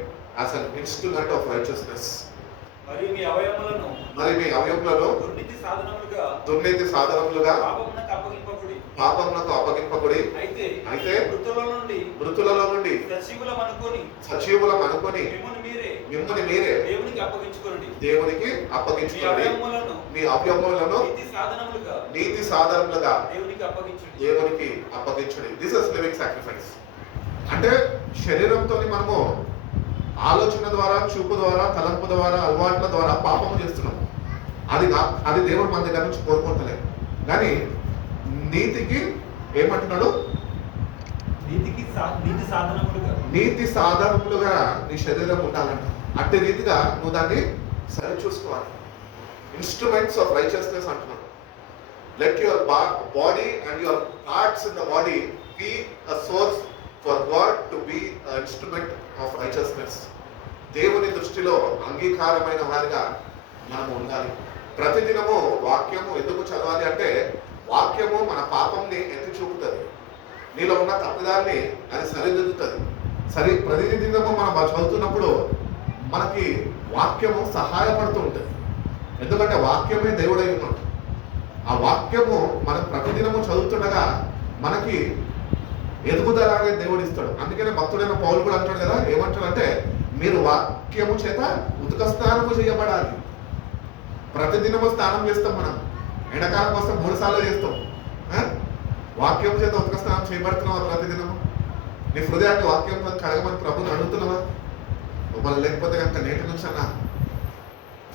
as an instrument of righteousness. మరియు మీ అవయవములను దుర్నీతి సాధనములుగా పాపమునకు అప్పగింపకుడి. అయితే మృతులలో నుండి సజీవులం అనుకొని మిమ్మల్ని మీరే దేవునికి అప్పగించుకోండి. మీ అవయవములను నీతి సాధనములుగా దేవునికి అప్పగించుడి. This is living sacrifice. అంటే శరీరంతో మనము ఆలోచన ద్వారా, చూపు ద్వారా, తలంపు ద్వారా, అలవాట్ల ద్వారా పాపము చేస్తున్నాం. అది దేవుడు మన దగ్గర నుంచి కోరుకుంటలేదు. కానీ నీతికి ఏమంటున్నాడు? నీతి సాధనములుగా నీ శరీరం ఉండాలంట. అట్టి రీతిగా నువ్వు దాన్ని సరి చూసుకోవాలి. ఇన్స్ట్రుమెంట్స్ ఆఫ్ రైచియస్నెస్ అంటున్నాడు. Let your body and your parts in the body be a source for God to be instrument of righteousness. దేవుని దృష్టిలో అంగీకారమైన వారిగా మనము ఉండాలి. ప్రతిదినము వాక్యము ఎందుకు చదవాలి అంటే, వాక్యము మన పాపంని ఎత్తి చూపుతుంది. నీలో ఉన్న తప్పిదాన్ని అది సరిదిద్దుతుంది. ప్రతిదినము మనం చదువుతున్నప్పుడు మనకి వాక్యము సహాయపడుతూ ఉంటుంది. ఎందుకంటే వాక్యమే దేవుడై ఉన్నాడు. ఆ వాక్యము మనం ప్రతిదినము చదువుతుండగా మనకి ఎదుగుదల అనేది దేవుడు ఇస్తాడు. అందుకనే భక్తుడైన పౌలు కూడా అంటాడు కదా, ఏమంటాడంటే మీరు వాక్యము చేత ఉతుక స్నానము చేయబడాలి. ప్రతిదినము స్నానం చేస్తాం. మనం ఎండాకాలం వస్తే 3 సార్లు చేస్తాం. వాక్యం చేత ఉతుక స్నానం చేయబడుతున్నావా? ప్రతిదినము నీ హృదయాన్ని వాక్యంతో కడగమని ప్రభుని అడుగుతున్నావా? మమ్మల్ని లేకపోతే కనుక నేటి నుంచి అన్న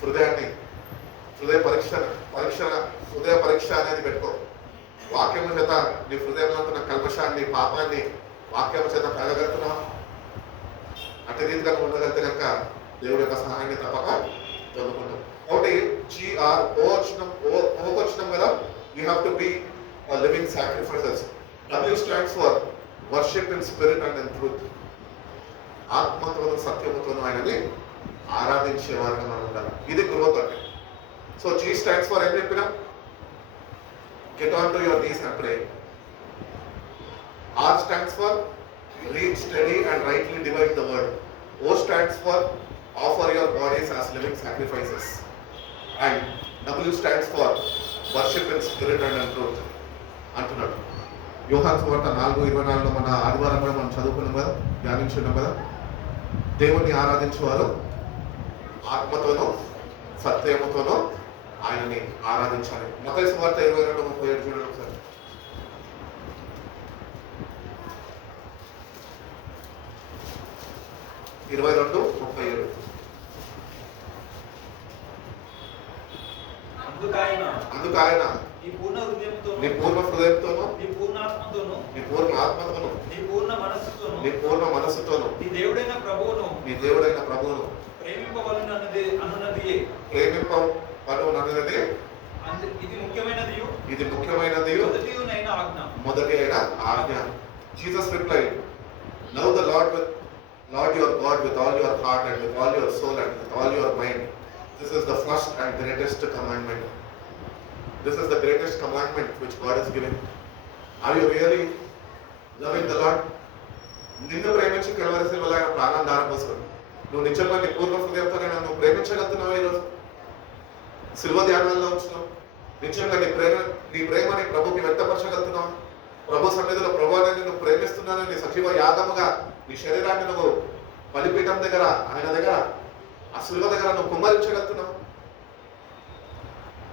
హృదయ పరీక్ష అనేది పెట్టుకో. వాక్యము చేత నీ హృదయంలో ఉన్న కల్మషాన్ని, పాపాన్ని వాక్యము చేత కడగలుగుతున్నావా? అట్టి రీతిగా ఉండగలిగితే కనుక దేవుడి యొక్క సహాయాన్ని తప్పక పొందుకుంటాం. ఒకటి ఓకొచ్చినాం కదా, you have to be living sacrifices. W stands for worship in spirit and in truth. ఆత్మతోను సత్యముతోను ఆయనని ఆరాధించే వారిగా మనం ఉండాలి. ఇది గ్రోత్ అంటే. సో G stands for ఏం చెప్పినా, get on to your knees and pray. R stands for read, study and rightly divide the word. O stands for offer your bodies as living sacrifices. And W stands for worship in spirit and in truth అంటున్నాడు. యోహాను సువార్త 4:24 మన ఆదివారం కూడా మనం చదువుకున్నాం కదా, ధ్యానించున్నాం కదా. దేవుణ్ణి ఆరాధించేవారు ఆత్మతోనూ సత్యముతోనూ ఆయనని ఆరాధించాలి. మత్తయి సువార్త 22:37 చూడండి ఒకసారి. 22:37. అందుకు ఆయన నీ పూర్ణ హృదయంతోను, నీ పూర్ణ ఆత్మతోను, నీ పూర్ణ మనస్సుతోను నీ దేవుడైన ప్రభువును ప్రేమింపవలెనన్నదే ఇది ముఖ్యమైనది మొదటి అయిన ఆజ్ఞ. Jesus replied, love the Lord your God with all your heart and with all your soul and with all your mind. This is the first and greatest commandment. This is the greatest commandment which God has given. Are you really loving the Lord? నిన్ను ప్రేమించి కలవరి సిలువలో ఆయన ప్రాణాన్ని ధారపోసాడు. నువ్వు నిజంగా నీ పూర్ణ హృదయంతో నువ్వు ప్రేమించగలుగుతున్నావా? ఈరోజు సిలువ ధ్యానాల్లో ఉంచున్నావు. నిజంగా నీ ప్రేమని ప్రభుకి వ్యక్తపరచగలుగుతున్నావు. ప్రభు సన్నిధిలో ప్రభువుని నిన్ను ప్రేమిస్తున్నాను, నీ సజీవ యాగముగా నీ శరీరాన్ని నువ్వు బలిపీఠం దగ్గర, ఆయన దగ్గర, ఆ సిలువ దగ్గర నువ్వు కుమ్మరించగలుగుతున్నావు.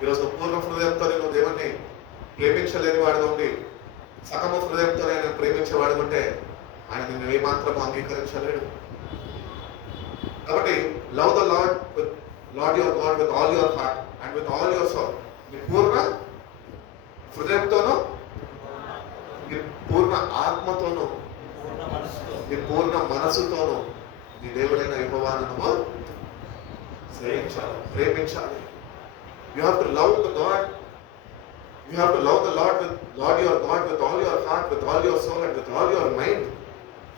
ఈరోజు పూర్ణ హృదయంతో నువ్వు దేవుణ్ణి ప్రేమించలేని వాడుగా ఉండి సగము హృదయంతో ఆయన ప్రేమించేవాడు ఉంటే ఆయన నిన్ను ఏమాత్రము అంగీకరించలేడు. కాబట్టి love the Lord your God with all your heart and with all your soul. నీ పూర్ణ హృదయంతోనూ, నీ పూర్ణ ఆత్మతోనూ, నీ పూర్ణ మనసుతోనూ నీ దేవుడైన యెహోవాను నువ్వు ప్రేమించాలి. You have to love the God. You have to love the Lord your God with all your heart, with all your soul and with all your mind.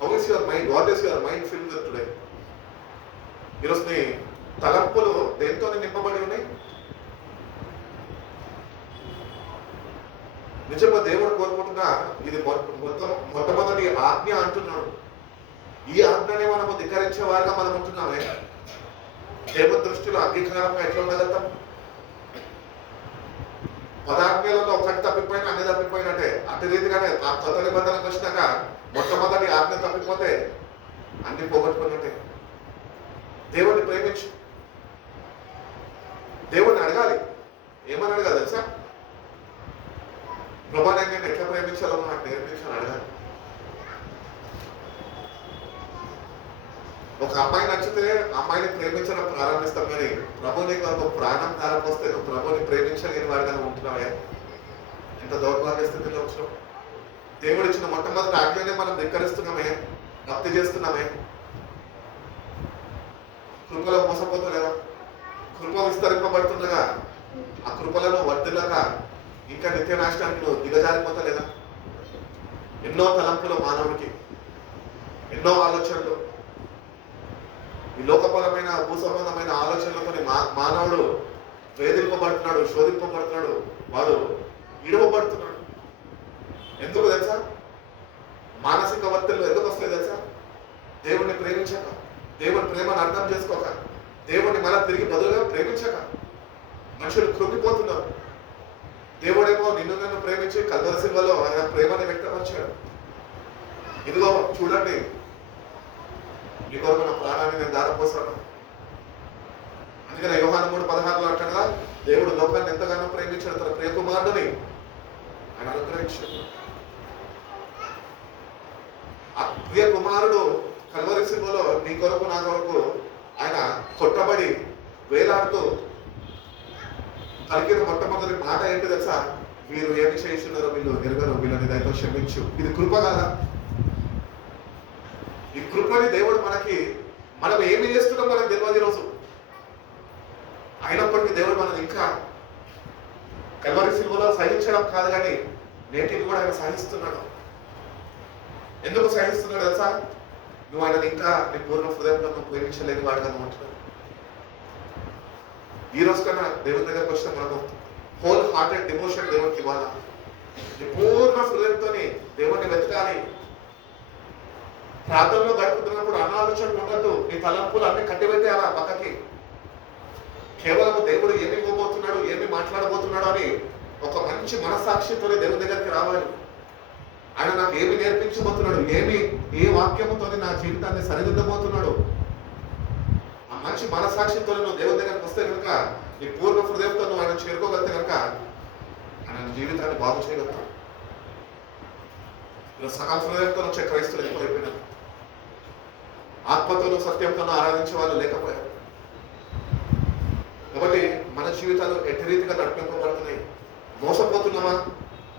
How is your mind? What is your mind filled with today? ఈరోజు నీ తలంపులు దేంతో నింపబడి ఉన్నాయి? నిజంగా దేవుడు కోరుకుంటున్నా ఇది మొట్టమొదటి ఆజ్ఞ అంటున్నాడు. ఈ ఆజ్ఞనే మనము ధిక్కరించే వారిగా మనం ఉంటున్నామే. దేవుని దృష్టిలో అంగీకారంగా ఎట్లా ఉండగలుగుతాం? పదాజ్ఞలలో ఒకటి తప్పిపోయినా అన్ని తప్పిపోయినట్టే. అటు రీతిగానే కొత్త నిబంధనకు వచ్చినాక మొట్టమొదటి ఆజ్ఞ తప్పిపోతే అన్ని పోగొట్టుకున్నట్టే. దేవుడిని ప్రేమించు. దేవుడిని అడగాలి. ఏమని అడగాలి తెలుసా? ప్రభా నేను ఎట్లా ప్రేమించాలో నాకు నేర్పించాలని అడగాలి. ఒక అమ్మాయి నచ్చితే అమ్మాయిని ప్రేమించడం ప్రారంభిస్తాం, కానీ ప్రభుని ఒక ప్రాణం ధారపోస్తే నువ్వు ప్రభుని ప్రేమించలేని వాడిగా ఉంటున్నావే. ఎంత దౌర్భాగ్య స్థితిలో వచ్చావు. దేవుడు ఇచ్చిన మొట్టమొదటి ఆజ్ఞనే మనం ధిక్కరిస్తున్నామే, భక్తి చేస్తున్నామే. కృపలో మోసపోతలేదా? కృప విస్తరింపబడుతుండగా ఆ కృపలను వర్ధిల్లగా ఇంకా నిత్య నాశనానికి నువ్వు దిగజారిపోతలేదా? ఎన్నో తలంపులు మానవుడికి, ఎన్నో ఆలోచనలు, ఈ లోకపరమైన భూసంబంధమైన ఆలోచనలతో మానవుడు వేధింపబడుతున్నాడు, శోధింపబడుతున్నాడు, వాడు ఇడవబడుతున్నాడు. ఎందుకు తెలుసా? మానసిక ఒత్తిళ్లు ఎందుకు వస్తాయి తెలుసా? దేవుణ్ణి ప్రేమించక, దేవుని ప్రేమను అర్థం చేసుకోక, దేవుణ్ణి మళ్ళా తిరిగి బదులుగా ప్రేమించక మనుషులు కృంగిపోతున్నారు. దేవుడేమో నిన్ను నన్ను ప్రేమించి కల్వరి శిలువలో ఆయన ప్రేమని వ్యక్తపరిచాడు. ఇదిగో చూడండి, నీ కొరకు నా ప్రాణాన్ని నేను దారపోసాను. అందుకని యోహాను 3:16 అంటాడుగా, దేవుడు లోకాన్ని ఎంతగానో ప్రేమించాడు, తన ప్రియకుమారుడిని ఆయన అనుగ్రహించాడు. ఆ ప్రియ కుమారుడు కల్వరి శిలువలో నీ కొరకు నా కొరకు ఆయన కొట్టబడి వేలాడుతూ పలికిన మొట్టమొదటి మాట ఏంటి తెలుసా? వీరు ఏమి చేస్తున్నారో వీళ్ళు ఎరగరు, వీళ్ళని దయతో క్షమించు. ఇది కృప కదా? ఈ కృపని దేవుడు మనం ఏమి చేస్తున్నాం మనకు తెలియదు ఈరోజు. అయినప్పటికీ దేవుడు మనల్ని ఇంకా కల్వరి శిలువలో సహించడం కాదు, కానీ నేటికి కూడా ఆయన సహిస్తున్నాడు. ఎందుకు సహిస్తున్నాడు తెలుసా? నువ్వు ఆయన ఇంకా నీ పూర్ణ హృదయంలో నువ్వు ప్రేమించలేని వాడుగా ఉంటున్నావు. ఈ రోజు కన్నా దేవుని దగ్గరకు వచ్చిన మనము హోల్ హార్టెడ్ డివోషన్ దేవునికి ఇవ్వాలా. నీ పూర్ణ హృదయంతో దేవుడిని వెతకాలి. ప్రార్థనలో గడుపుతున్నప్పుడు అనాలోచనలు ఉండద్దు. నీ తలంపులు అన్ని కట్టిపెట్టేయాలా పక్కకి. కేవలం దేవుడు ఏమి ఇవ్వబోతున్నాడు, ఏమి మాట్లాడబోతున్నాడు అని ఒక మంచి మనస్సాక్షితో దేవుని దగ్గరికి రావాలి. ఆయన నాకు ఏమి నేర్పించబోతున్నాడు, ఏ వాక్యముతో నా జీవితాన్ని సరిదిద్దబోతున్నాడు, ఆ మంచి మనస్సాక్షితో నువ్వు దేవుని దగ్గరికి వస్తే కనుక నీ పూర్ణ హృదయంతో నువ్వు ఆయన చేరుకోగలితే కనుక ఆయన జీవితాన్ని బాగు చేయగలుగుతాడు. ఇలా సకల హృదయంతో వచ్చే క్రైస్తవులు ఎక్కువైపోయినారు. ఆత్మతోనూ సత్యంతోనూ ఆరాధించే వాళ్ళు లేకపోయారు. కాబట్టి మన జీవితాలు ఎట్టి రీతిగా నడిపింపబడుతున్నాయి. మోసపోతున్నామా?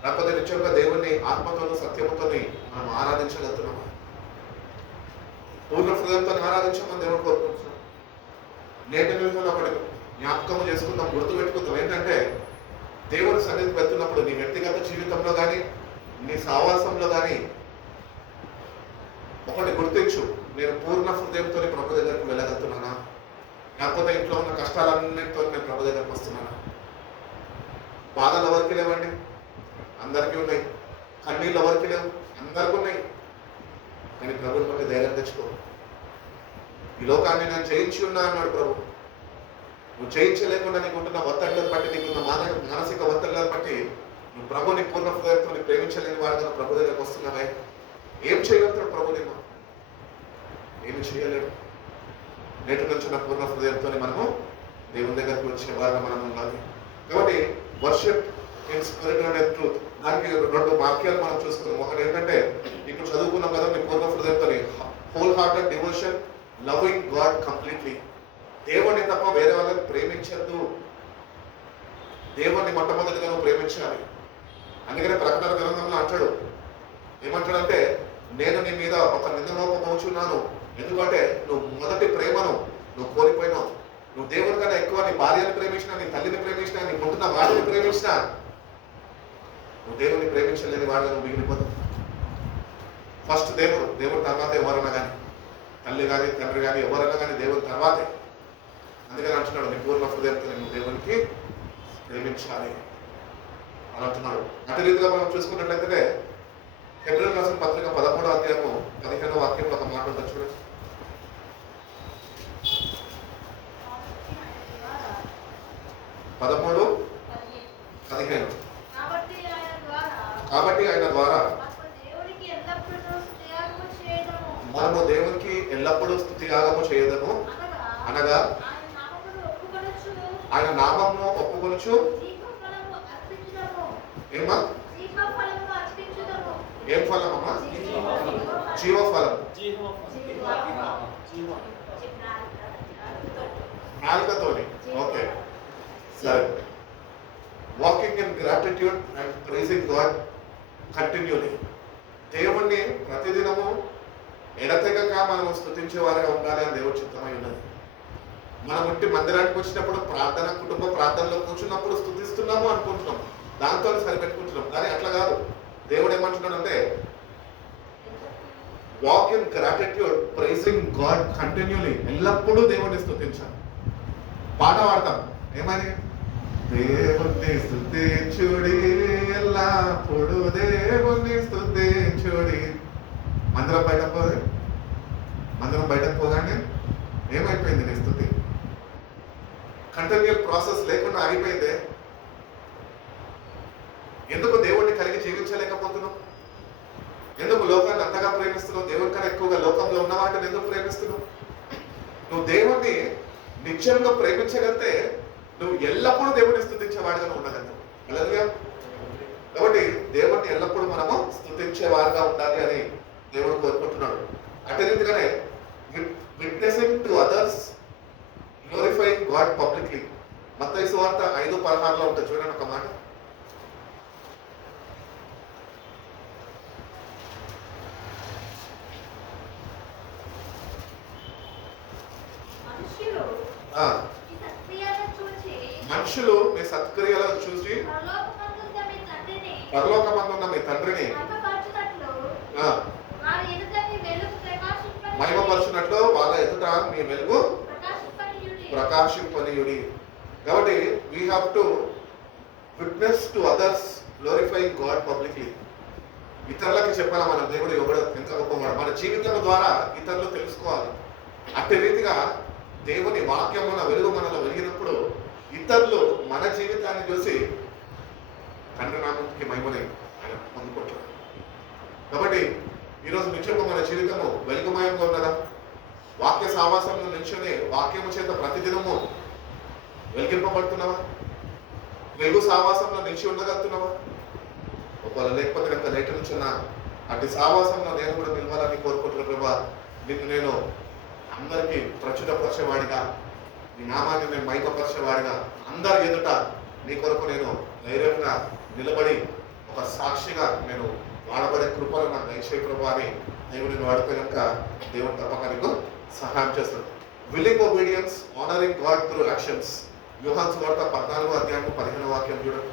లేకపోతే నిత్యంగా దేవుణ్ణి ఆత్మతోనూ సత్యముతోని మనం ఆరాధించగలుగుతున్నామా? పూర్ణ హృదయంతో ఆరాధించమని దేవుడు కోరుకుంటున్నాం. నేటి నిమిషంలో ఒకటి జ్ఞాపకము చేసుకుందాం, గుర్తు పెట్టుకుందాం. ఏంటంటే దేవుడి సన్నిధికి వెళ్తున్నప్పుడు నీ వ్యక్తిగత జీవితంలో కానీ నీ సావాసంలో కానీ ఒకటి గుర్తించు, నేను పూర్ణ హృదయంతో ప్రభు దగ్గరికి వెళ్ళగలుగుతున్నానా? లేకపోతే ఇంట్లో ఉన్న కష్టాలన్నింటితో నేను ప్రభు దగ్గరికి వస్తున్నానా? బాధలు ఎవరికి లేవండి? అందరికీ ఉన్నాయి. కన్నీళ్ళు ఎవరికి లేవు? అందరికీ ఉన్నాయి. కానీ ప్రభుని బట్టి ధైర్యం తెచ్చుకో. ఈ లోకాన్ని నేను జయించి ఉన్నా అన్నాడు ప్రభు. నువ్వు జయించలేకుండా నీకు ఉంటున్న ఒత్తిళ్లను బట్టి, నీకున్న మానసిక ఒత్తిళ్లను బట్టి నువ్వు ప్రభుని పూర్ణ హృదయంతో ప్రేమించలేని వాడుగా ప్రభు దగ్గరకు వస్తున్నావే. ఏం చేయగలుగుతాడు ప్రభు? నేను ఏమి చేయలేడు. నేటి నుంచి ఉన్న పూర్ణ హృదయంతో మనము దేవుని దగ్గరికి వచ్చే వారుగా మనం ఉండాలి. కాబట్టి worship in spirit and truth, దానికి 2 వాక్యాలు మనం చూసుకున్నాం. ఒకటి ఏంటంటే ఇప్పుడు చదువుకున్నాం కదా, నీ పూర్ణ హృదయంతో whole hearted devotion, loving God completely. దేవుణ్ణి తప్ప వేరే వాళ్ళని ప్రేమించద్దు. దేవుణ్ణి మొట్టమొదటిగా నువ్వు ప్రేమించాలి. అందుకనే ప్రకటన గ్రంథంలో అంటాడు, ఏమంటాడంటే నేను నీ మీద ఒక నిందమోపబోచున్నాను, ఎందుకంటే నువ్వు మొదటి ప్రేమను నువ్వు కోల్పోయినావు. నువ్వు దేవుని కన్నా ఎక్కువ నీ భార్యను ప్రేమించినా, నీ తల్లిని ప్రేమించినా, నీ పుట్టిన వాడిని ప్రేమించినా నువ్వు దేవుని ప్రేమించలేని వాడుగా నువ్వు మిగిలిపోతావు. ఫస్ట్ దేవుడు తర్వాత ఎవరన్నా కానీ, తల్లి కానీ తండ్రి కానీ ఎవరన్నా కానీ దేవుని తర్వాతే. అందుకని అంటున్నాడు, నీ పూర్ణ హృదయంతో నేను దేవునికి ప్రేమించాలి అని అంటున్నాడు. అదే రీతిగా మనం చూసుకున్నట్లయితే హెబ్రీయులకు రాసిన పత్రిక 13వ అధ్యాయము 15వ వాక్యంలో ఒక మాట ఉంటుంది చూడండి. పదమూడు 15. కాబట్టి ఆయన ద్వారా మనము దేవునికి ఎల్లప్పుడూ స్తుతియాగము చేయదము, అనగా ఆయన నామమును ఒప్పుకొనుచు ఏమా ఏం ఫలం అమ్మా? జీవఫలం. నాలుకతోని. ఓకే, సరే. Walking in gratitude and pricing God continually. దేవుణ్ణి ప్రతిదినము ఎడతెగక మనం స్తుతించే వారిగా ఉండాలి అని దేవుడు చిత్తమై ఉన్నది. మనం ఇంటి మందిరానికి వచ్చినప్పుడు ప్రార్థన, కుటుంబ ప్రార్థనలో కూర్చున్నప్పుడు స్తుతిస్తున్నాము అనుకుంటున్నాం, దాంతో సరిపెట్టుకుంటున్నాం. కానీ అట్లా కాదు. దేవుడు ఏమంటున్నాడంటే walk in gratitude pricing God continually. ఎల్లప్పుడూ దేవుణ్ణి స్తుతించాలి. పాట పాడతాం ఏమని? దేవుణ్ణి స్తుతించుడి, ఎల్లప్పుడు దేవుణ్ణి స్తుతించుడి. మందిరం బయటకు పోగానే ఏమైపోయింది నీ స్తుతి? కంటిన్యూల్ ప్రాసెస్ లేకుండా ఆగిపోయిందే. ఎందుకు దేవుణ్ణి కలిగి జీవించలేకపోతున్నావు? ఎందుకు లోకాన్ని అంతగా ప్రేమిస్తున్నావు? దేవుని కన్నా ఎక్కువగా లోకంలో ఉన్న వాటిని ఎందుకు ప్రేమిస్తున్నావు? నువ్వు దేవుణ్ణి నిత్యంగా ప్రేమించగలిగితే నువ్వు ఎల్లప్పుడూ దేవుడిని స్తుతించేవాడిగా ఉండగలుగుతావు. అలాగే కాబట్టి దేవుణ్ణి ఎల్లప్పుడూ మనము స్తుతించేవారుగా ఉండాలి అని దేవుడు కోరుకుంటున్నాడు. అదే రీతిగానే witnessing to others, glorifying God publicly. మత్తయి సువార్త 5:16 ఉంటుంది చూడండి ఒక మాట. మనుషులు మీ సత్క్రియలను చూసి పరలోకమందున్న మీ తండ్రిని మహిమపరచునట్లు వాళ్ళ ఎదుట మీ వెలుగు ప్రకాశింపనీయుడి. కాబట్టి we have to witness to others, glorifying God publicly. ఇతరులకి చెప్పాలి మన దేవుడు ఎవడో ఎంత గొప్పవాడు. మన జీవితం ద్వారా ఇతరులు తెలుసుకోవాలి. అట్టి రీతిగా దేవుని వాక్యమున వెలుగు మనలో వెలిగినప్పుడు ఇతరులు మన జీవితాన్ని చూసి తండ్రి నామానికి మహిమని ఆయన పొందుకుంటారు. కాబట్టి ఈరోజు నిత్యము మన జీవితము వెలుగుమయంగా ఉన్నదా? వాక్య సావాసంలో నిల్చొని వాక్యము చేత ప్రతిదినము వెలిగింపబడుతున్నావా? వెలుగు సావాసంలో నిలిచి ఉండగలుగుతున్నావా? ఒకవేళ లేకపోతే కనుక బయట నుంచున్న అటు సావాసంలో నేను కూడా నిలవాలని కోరుకుంటున్న ప్రభా, నిన్ను నేను అందరికీ ప్రచురపరిచేవాడిగా, నీ నామాన్ని నేను మైకపరిచేవాడిగా, అందరి ఎదుట నీ కొరకు నేను ధైర్యంగా నిలబడి ఒక సాక్షిగా నేను వాడబడే కృపలు నాకు దయచేయ ప్రభు అని దేవుడిని వాడితే కనుక దేవుడు తప్పక నీకు సహాయం చేస్తాడు. Willing obedience, honouring God through actions. యోహాను సువార్త 14వ అధ్యాయం 15వ వాక్యం చూడండి.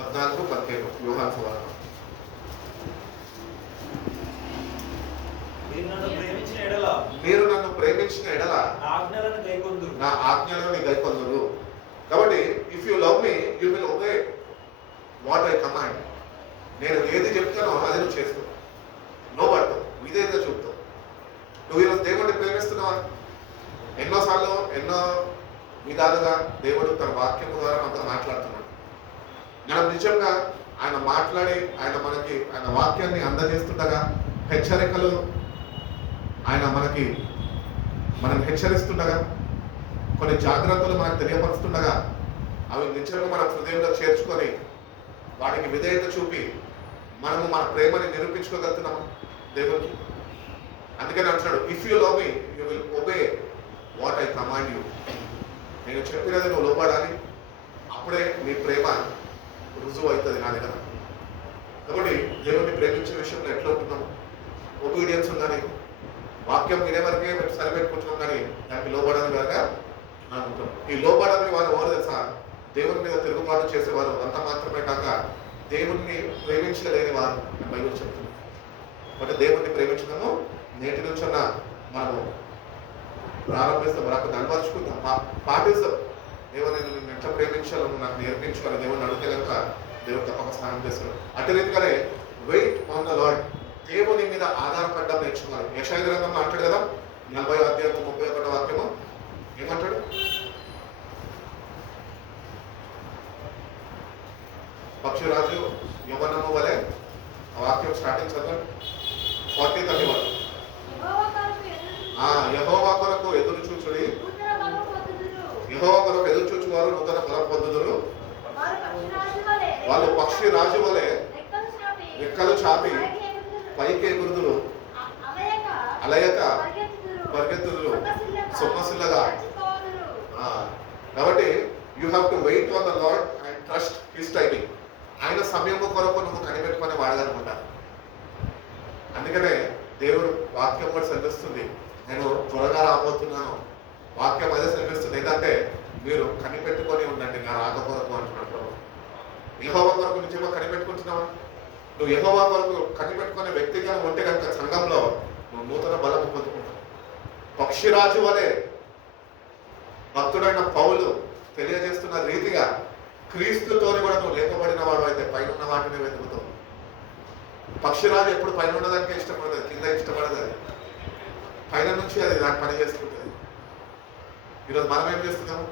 14:15 యోహాను సువార్త. మీరు నన్ను ప్రేమించిన ఎడల నా ఆజ్ఞలను గైకొందురు. కాబట్టి if you love me you will obey what I command. నేను ఏది చెప్తానో అది నువ్వు చేస్తావు, లోబడతావు, విధేయత చూపుతావు. నువ్వు ఈరోజు దేవుడిని ప్రేమిస్తున్నావా? ఎన్నోసార్లు ఎన్నో విధాలుగా దేవుడు తన వాక్యం ద్వారా మనతో మాట్లాడుతున్నాడు. మనం నిజంగా ఆయన మాట్లాడి ఆయన వాక్యాన్ని అందజేస్తుండగా హెచ్చరికలు ఆయన మనం హెచ్చరిస్తుండగా కొన్ని జాగ్రత్తలు మనకు తెలియపరుస్తుండగా అవి నిజంగా మన హృదయంలో చేర్చుకొని వాటికి విధేయత చూపి మనము మన ప్రేమని నిరూపించుకోగలుగుతున్నాము దేవునికి. అందుకని అంటున్నాడు, if you love me you will obey what I command you. నేను చెప్పినది నువ్వు లోబడాలి, అప్పుడే నీ ప్రేమ రుజువు అవుతుంది నా దగ్గర. కాబట్టి దేవుడిని ప్రేమించే విషయంలో ఎట్లా ఉంటున్నాము? ఒబీడియన్స్ ఉందని వాక్యం వినే వరకే సరిపెట్టుకుంటున్నాం, కానీ దానికి లోబడని కనుక అనుకుంటాం. ఈ లోబడని వారు ఎవరు తెలుసా? దేవుని మీద తిరుగుబాటు చేసేవారు. అంత మాత్రమే కాక దేవుణ్ణి ప్రేమించలేని వారు బైబిల్ చెప్తుంది. అంటే దేవుణ్ణి ప్రేమించడము నేటి నుంచి మనము ప్రారంభిస్తాం, మనకు అలవరుచుకుందాం, పాటిస్తాం. దేవుని నేను ఎట్లా ప్రేమించాలో నాకు నేర్పించుకోవాలి దేవుని అడిగితే కనుక దేవుడు తప్పక సహాయం చేస్తాడు. అటు రీతిగానే వెయిట్ ఆన్ ద లార్డ్, దేవుని మీద ఆధారపడ్డం నేర్చుకోవాలి. యెషయా గ్రంథంలో అంటాడు కదా 40వ అధ్యాయం 31వ వాక్యము ఏమంటాడు? పక్షిరాజు యవ్వనము వలె, ఆ వాక్యం స్టార్టింగ్ చదవండి. 40:31. యెహోవా కొరకు ఎదురు చూచుడి, యెహోవా కొరకు ఎదురు చూచువారు నూతన బలం పొందుదురు. వాళ్ళు పక్షి రాజు వలె రెక్కలు చాపి పైకి ఎగురుదురు, అలయక పరిగెత్తుదురు, సొమ్మసిల్లగా. కాబట్టి you have to wait on the Lord and trust his timing. ఆయన సమయము కొరకు నువ్వు కనిపెట్టుకునే వాడదనమాట. అందుకనే దేవుడు వాక్యం కూడా సెలవిస్తుంది, నేను త్వరగా రాబోతున్నాను. వాక్యం అదే సెలవిస్తుంది, ఏంటంటే మీరు కనిపెట్టుకొని ఉండండి నా రాకపోరకు అంటున్నాడు ప్రభు. యెహోవా కొరకు నిజంగా కనిపెట్టుకుంటున్నావా? నువ్వు యెహోవా కొరకు కనిపెట్టుకునే వ్యక్తిగా ఉంటే కనుక సంఘంలో నువ్వు నూతన బలం పొందుకుంటావు. పక్షిరాజు వలె భక్తుడైన పౌలు తెలియజేస్తున్న రీతిగా క్రీస్తుతోని కూడా నువ్వు లేపబడిన వాడు అయితే పైన ఉన్న వాటిని వెతుకుతావు. పక్షిరాజు ఎప్పుడు పైన ఉన్నదానికే ఇష్టపడదు, కింద ఇష్టపడదు. అది పైన నుంచి అది దాని పని చేసుకుంటుంది. ఈరోజు మనం ఏం చేస్తున్నాము?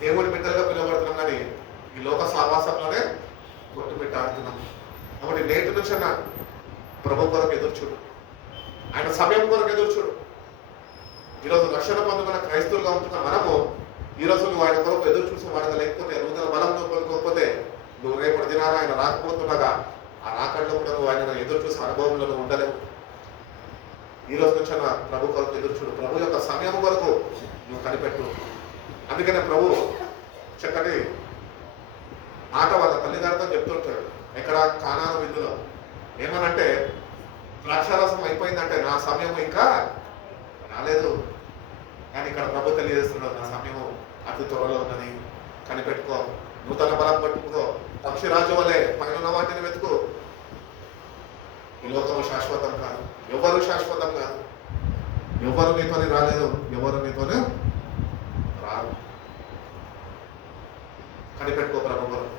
దేవుడి బిడ్డలుగా పిలువబడుతున్నాం, కానీ ఈ లోక సావాసంలోనే కొట్టుబిట్ట ఆడుతున్నాం. కాబట్టి నేటి నుంచి ప్రభు కొరకు ఎదుర్చూడు, ఆయన సమయం కొరకు ఎదుర్చూడు. ఈరోజు రక్షణ పొందుకున్న క్రైస్తవులుగా ఉంటున్న మనము ఈరోజు నువ్వు ఆయన కొరకు ఎదురు చూసిన వాడగా లేకపోతే నూతన బలంతో కోల్పోతే నువ్వు రేపటి దినాన ఆయన రాకపోతుండగా ఆ రాకడలో కూడా నువ్వు ఆయన ఎదురు చూసిన అనుభవంలో నువ్వు ఉండలేవు. ఈ రోజు నుంచి ప్రభు కొరకు ఎదురు చూడు, ప్రభు యొక్క సమయం వరకు నువ్వు కనిపెట్టు. అందుకనే ప్రభు చక్కటి మాట వాళ్ళ తల్లిదండ్రులతో చెప్తుంటాడు ఎక్కడ కానాను విందులో. ఏమనంటే ద్రాక్షారసం అయిపోయిందంటే నా సమయం ఇంకా రాలేదు. కానీ ఇక్కడ ప్రభు తెలియజేస్తున్నాడు, నా సమయము అతి త్వరలో ఉన్నది, కనిపెట్టుకో, నూతన బలం పట్టుకో, పక్షిరాజు వలె పైన వాటిని వెతుకు. ఈ లోకము శాశ్వతం కాదు, ఎవరు శాశ్వతం కాదు. ఎవరు నీతోనే రాలేదు, ఎవరు నీతోనే రారు. కనిపెట్టుకో ప్రభు కొరకు.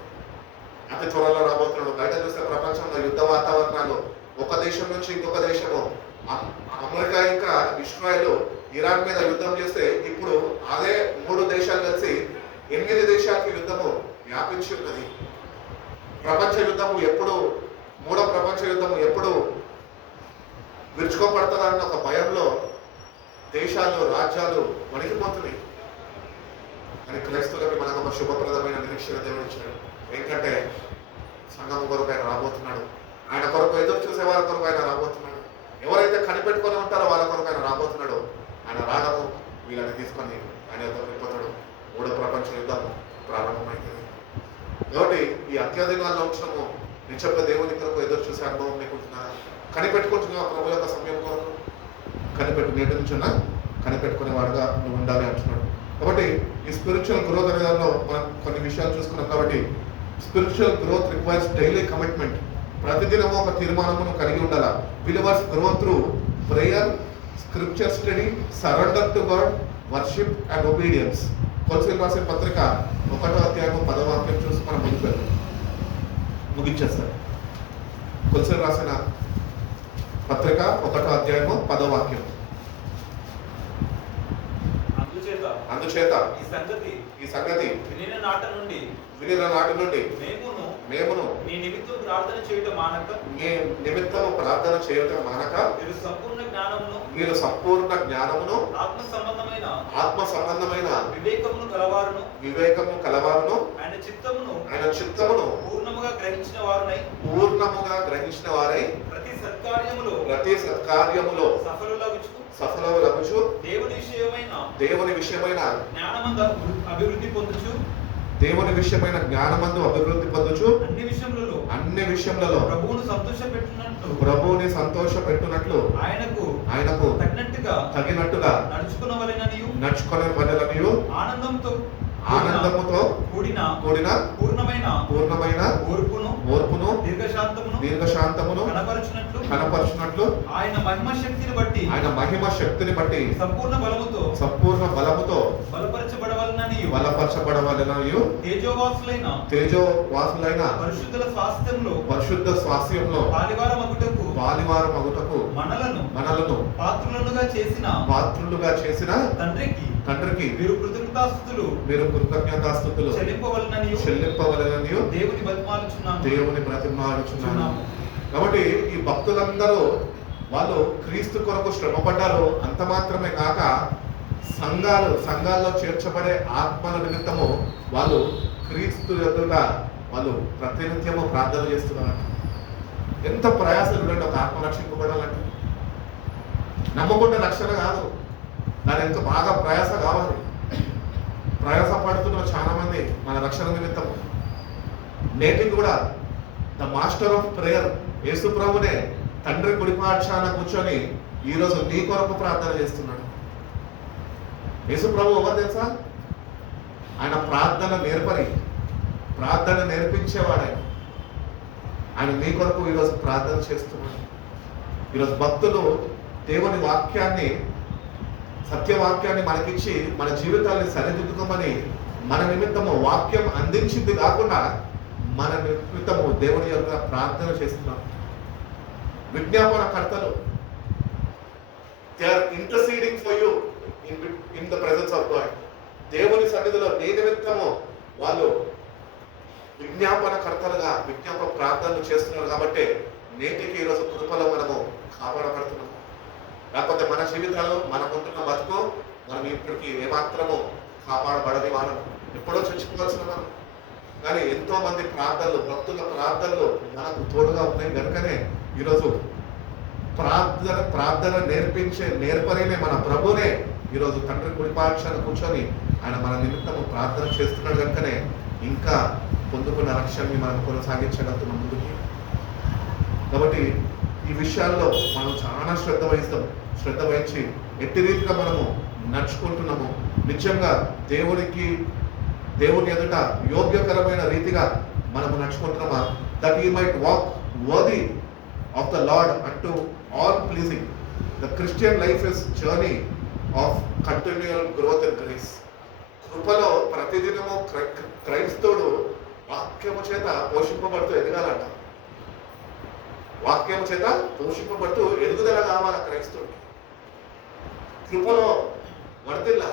అతి త్వరలో రాబోతున్నాడు. బయట చూస్తే ప్రపంచంలో యుద్ధ వాతావరణాలు, ఒక దేశం నుంచి ఇంకొక దేశము, అమెరికా ఇంకా ఇస్రాయెల్ ఇరాన్ మీద యుద్ధం చేస్తే ఇప్పుడు అదే 3 దేశాలు కలిసి 8 దేశాలకి యుద్ధము వ్యాపించి ఉన్నది. ప్రపంచ యుద్ధము ఎప్పుడు, 3వ ప్రపంచ యుద్ధము ఎప్పుడు విరుచుకోపడతారన్న ఒక భయంలో దేశాలు, రాజ్యాలు వణికిపోతున్నాయి. కానీ క్రైస్తవులకి మనకు ఒక శుభప్రదమైన నిరీక్షణ దేవుడు ఇచ్చాడు. ఏంటంటే సంఘం కొరకు ఆయన రాబోతున్నాడు. ఆయన కొరకు ఎదురు చూసే వారి కొరకు ఆయన రాబోతున్నాడు. ఎవరైతే కనిపెట్టుకొని ఉంటారో వాళ్ళ కొరకు ఆయన రాబోతున్నాడు. ఆయన రావడము వీళ్ళని తీసుకొని ఆయన వెళ్ళిపోతాడు. 3వ ప్రపంచ యుద్ధం ప్రారంభమైంది. కాబట్టి ఈ అత్యధికాల్లో ఉంచడము నిశ్శబ్ద దేవుని కొరకు ఎదురు చూసే అనుభవం లేకుంటున్నారా? కనిపెట్టుకుంటున్నా ప్రభు యొక్క సమయం కొరకు నేటి నుంచి కనిపెట్టుకునే వాడుగా నువ్వు ఉండాలి అంటున్నాడు. కాబట్టి ఈ స్పిరిచువల్ గ్రోత్ అనే దానిలో మనం కొన్ని విషయాలు చూసుకున్నాం. కాబట్టి spiritual growth requires daily commitment. ప్రతిదినము ఒక తీర్మానమును కలిగి ఉండాలా. Believers grow through prayer, scripture study, surrender to God, worship and obedience. కొలసీలు రాసిన పత్రిక 1వ అధ్యాయం 10వ వాక్యం చూసి మనం ముగించేస్తాం. కొలసీలు రాసిన పత్రిక 1వ అధ్యాయము 10వ వాక్యం. అందుచేత ఈ సంగతి వినిన నాటి నుండి మేమును నీ నిమిత్తము ప్రార్థన చేయటం మానక మీరు సంపూర్ణ జ్ఞానమును ఆత్మ సంబంధమైన వివేకమును కలవారును ఆయన చిత్తమును పూర్ణముగా గ్రహించిన వారై ప్రతి సత్కార్యములో సఫలమగుచు దేవుని విషయమైన జ్ఞానమందు అభివృద్ధి పొందుచు అన్ని విషయములలో ప్రభువుని సంతోషపెట్టునట్లు ఆయనకు తగినట్టుగా నడుచుకొనవలెననియు ఆనందముతో కూడిన కూడిన పూర్ణమైన ఓర్పును దీర్ఘశాంతమును కనపరచునట్లు ఆయన మహిమ శక్తిని బట్టి సంపూర్ణ బలముతో బలపరచబడవలెననియు తేజోవాసులైన పరిశుద్ధ స్వాస్థ్యంలో పాలివారమగుటకు మనలను పాత్రులుగా చేసిన తండ్రికి మీరు కృతజ్ఞతాస్తుతులు చెల్లింపవలెననియు దేవుని బ్రతిమాలుచున్నాను. కాబట్టి ఈ భక్తులందరూ వాళ్ళు క్రీస్తు కొరకు శ్రమపడ్డారు. అంత మాత్రమే కాక సంఘాల్లో చేర్చబడే ఆత్మల నిమిత్తము వాళ్ళు క్రీస్తు ఎదుట వాళ్ళు ప్రతినిత్యము ప్రార్థన చేస్తున్నారు. ఎంత ప్రయాసం చూడండి ఒక ఆత్మ రక్షింపబడాలంటే. నమ్మకుండా రక్షణ కాదు, దాని ఎంత బాగా ప్రయాస కావాలి. ప్రయాస పడుతున్న చాలా మంది మన రక్షణ నిమిత్తము. నేటికి కూడా ద మాస్టర్ ఆఫ్ ప్రేయర్ యేసు ప్రభునే తండ్రి కుడిపాఠశాల కూర్చొని ఈరోజు నీ కొరకు ప్రార్థన చేస్తున్నాడు. యేసు ప్రభు ఎవరు తెలుసా? ఆయన ప్రార్థన నేర్పించేవాడు. ఆయన మీ కొరకు ఈరోజు ప్రార్థన చేస్తున్నాడు. ఈరోజు భక్తులు దేవుని వాక్యాన్ని, సత్యవాక్యాన్ని మనకిచ్చి మన జీవితాన్ని సరిదిద్దుకోమని మన నిమిత్తము వాక్యం అందించింది కాకుండా మన నిమిత్తము దేవుని యొక్క ప్రార్థన చేస్తున్నాం. విజ్ఞాపన కర్తలు, they are interceding for you in the presence of God. దేవుని సన్నిధిలో నీ నిమిత్తము వాళ్ళు విజ్ఞాపన ప్రార్థనలు చేస్తున్నారు. కాబట్టి నేటికి ఈరోజు కృపలో మనము కాపాడబడుతున్నాము. లేకపోతే మన జీవితాలు, మనకుంటున్న బతుకు మనం ఇప్పటికీ ఏమాత్రము కాపాడబడని వారం, ఎప్పుడో చచ్చిపోవాల్సిన వారం. కానీ ఎంతో మంది భక్తుల ప్రార్థనలు మనకు తోడుగా ఉన్నాయి కనుకనే ఈరోజు ప్రార్థన నేర్పరినే మన ప్రభునే ఈరోజు తండ్రి కుడిపాక్షాన్ని కూర్చొని ఆయన మన నిమిత్తము ప్రార్థన చేస్తున్నాడు కనుకనే ఇంకా పొందుకున్న రక్షణని మనం కొనసాగించగలుగుతున్నాం ముందుకి. కాబట్టి ఈ విషయాల్లో మనం చాలా శ్రద్ధ వహించి ఎట్టి రీతిగా మనము నడుచుకుంటున్నాము, నిజంగా దేవుని ఎదుట యోగ్యకరమైన రీతిగా మనము నడుచుకుంటున్నామా? That he might walk worthy of the Lord అంటూ all pleasing. The Christian life is journey of continual growth in grace. కృపలో ప్రతిదినము క్రైస్తవుడు వాక్యము చేత పోషింపబడుతూ ఎదగాలంట. వాక్యము చేత పోషింపబడుతూ ఎదుగుదల కావాలి క్రైస్తవుడికి. కృపలో వర్ధిల్లా.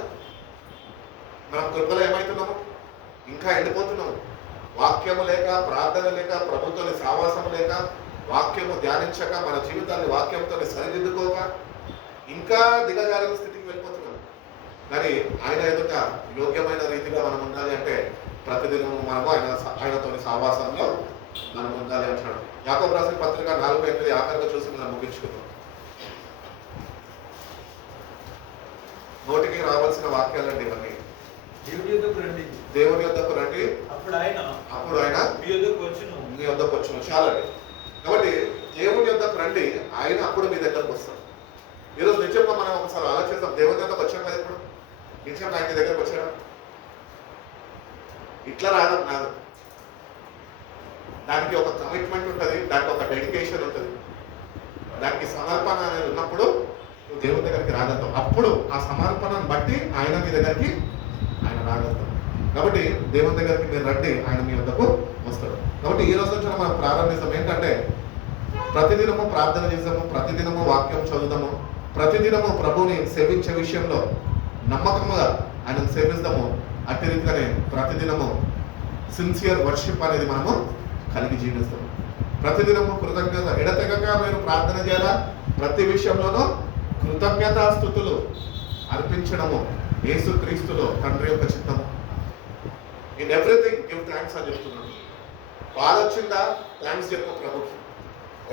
మనం కృపలో ఏమవుతున్నాము? ఇంకా ఎండిపోతున్నాము. వాక్యము లేక, ప్రార్థన లేక, ప్రభుత్వ సావాసము లేక, వాక్యము ధ్యానించక, మన జీవితాన్ని వాక్యంతో సరిదిద్దుకోక ఇంకా దిగజారిన స్థితికి వెళ్ళిపోతున్నాము. కానీ ఆయన ఎదుట యోగ్యమైన రీతిగా మనం ఉండాలి అంటే ప్రతిదినము మనము ఆయనతో సావాసంలో మనం ఉండాలి అంటున్నాడు. యాకోబు రాసిన పత్రిక 4:8 ఆఖరిగా చూసి మనం ముగించుకుందాం. నోటికి రావాల్సిన వాక్యాలండి ఇవన్నీ. దేవుని యొద్దకు రండి, అప్పుడు ఆయన మీ యొద్దకు వచ్చును. చాలండి. కాబట్టి దేవుని యొద్దకు రండి, ఆయన అప్పుడు మీ దగ్గరకు వస్తాడు. ఈరోజు నిజంగా మనం ఒకసారి ఆలోచిస్తాం, దేవుని యొద్దకు వచ్చాం కదా, ఇప్పుడు నిజంగా ఆయన దగ్గరకు వచ్చాడు. ఇట్లా రావడం కాదు, దానికి ఒక కమిట్మెంట్ ఉంటుంది, దానికి ఒక డెడికేషన్ ఉంటుంది, దానికి సమర్పణ అనేది ఉన్నప్పుడు నువ్వు దేవుని దగ్గరికి రాగలుగుతావు. అప్పుడు ఆ సమర్పణను బట్టి ఆయన మీ దగ్గరికి ఆయన రాగలుగుతాం. కాబట్టి దేవుని దగ్గరికి మీరు రండి, ఆయన మీ వద్దకు వస్తాడు. కాబట్టి ఈ రోజు నుంచి మనం ప్రారంభిస్తాం ఏంటంటే ప్రతిదినము ప్రార్థన చేద్దాము, ప్రతిదినము వాక్యం చదువుదాము, ప్రతిదినము ప్రభుని సేవించే విషయంలో నమ్మకంగా ఆయనను సేవిస్తాము. అట్టి రీతిగానే ప్రతిదినము సిన్సియర్ వర్షిప్ అనేది మనము కలిగి జీవిస్తాము. ప్రతిదినము కృతజ్ఞత ఎడతెగక మీరు ప్రార్థన చేయాలా, ప్రతి విషయంలోనూ కృతజ్ఞతాస్తుతులు అర్పించడము యేసుక్రీస్తులో తండ్రి యొక్క చిత్తము. ఇన్ ఎవ్రీథింగ్ గివ్ థ్యాంక్స్ అని చెప్తున్నాడు. బాధ వచ్చిందా, థ్యాంక్స్ చెప్పు ప్రభుకి.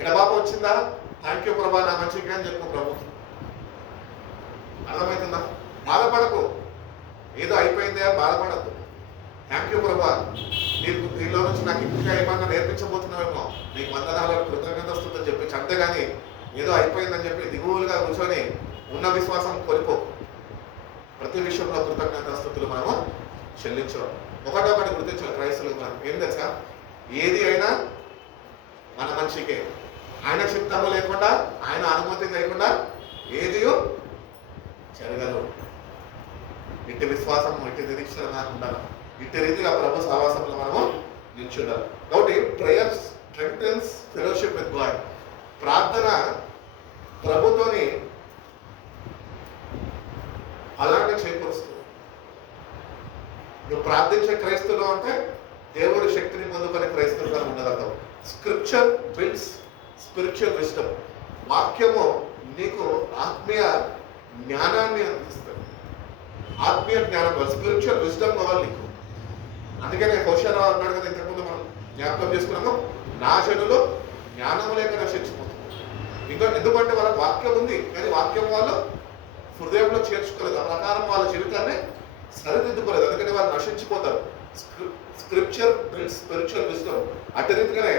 ఎడబాబు వచ్చిందా, థ్యాంక్ యూ ప్రభా, నా మంచిగా అని చెప్పు ప్రభుకి. అర్థమవుతుందా? బాధపడకు, ఏదో అయిపోయిందే బాధపడద్దు. థ్యాంక్ యూ ప్రభా, నీకు దీనిలో నుంచి నాకు ఇంకా ఏమన్నా నేర్పించబోతున్నావేమో, నీకు వందనాలకు కృతజ్ఞతస్తుందని చెప్పి, అంతేగాని ఏదో అయిపోయిందని చెప్పి దిగువులుగా కూర్చొని ఉన్న విశ్వాసం కోల్పో. ప్రతి విషయంలో కృతజ్ఞతాస్తుతులు మనము చెల్లించడం. ఒకటి గుర్తించాలి క్రైస్తవులు మనం ఏం తెలుసా, ఏది అయినా మన మంచికే. ఆయన చిత్తము లేకుండా, ఆయన అనుమతి లేకుండా ఏది జరగదు. ఇట్టి విశ్వాసము, ఇట్టి నిరీక్షణ నాకు ఉండాలి. ఇట్టి రీతిగా ప్రభు సహవాసంలో మనము నిల్చుండాలి. కాబట్టి prayer strengthens fellowship with God. ప్రార్థన ప్రభుతోని అలాగే చేకూరుస్తుంది. నువ్వు ప్రార్థించే క్రైస్తవులు అంటే దేవుడి శక్తిని పొందుకునే క్రైస్తవులుగా ఉండగలుగుతావు. Scripture builds spiritual wisdom. వాక్యము నీకు ఆత్మీయ జ్ఞానాన్ని అందిస్తుంది. ఆత్మీయ జ్ఞానం కావాలి, స్పిరిచువల్ విజ్డమ్ కావాలి నీకు. అందుకనే హోషేయా అన్నాడు కదా, ఇంతకుముందు మనం జ్ఞాపకం చేసుకున్నాము, నా జనులు జ్ఞానం లేక నశించిపోతుంది. ఇంకా ఎందుకంటే వాళ్ళకి వాక్యం ఉంది, కానీ వాక్యం వాళ్ళు హృదయంలో చేర్చుకోలేదు. ఆ ప్రకారం వాళ్ళ జీవితాన్ని సరిదిద్దుకోలేదు, అందుకని వాళ్ళు నశించిపోతారు. Scripture builds spiritual wisdom. అట్టి రీతిగానే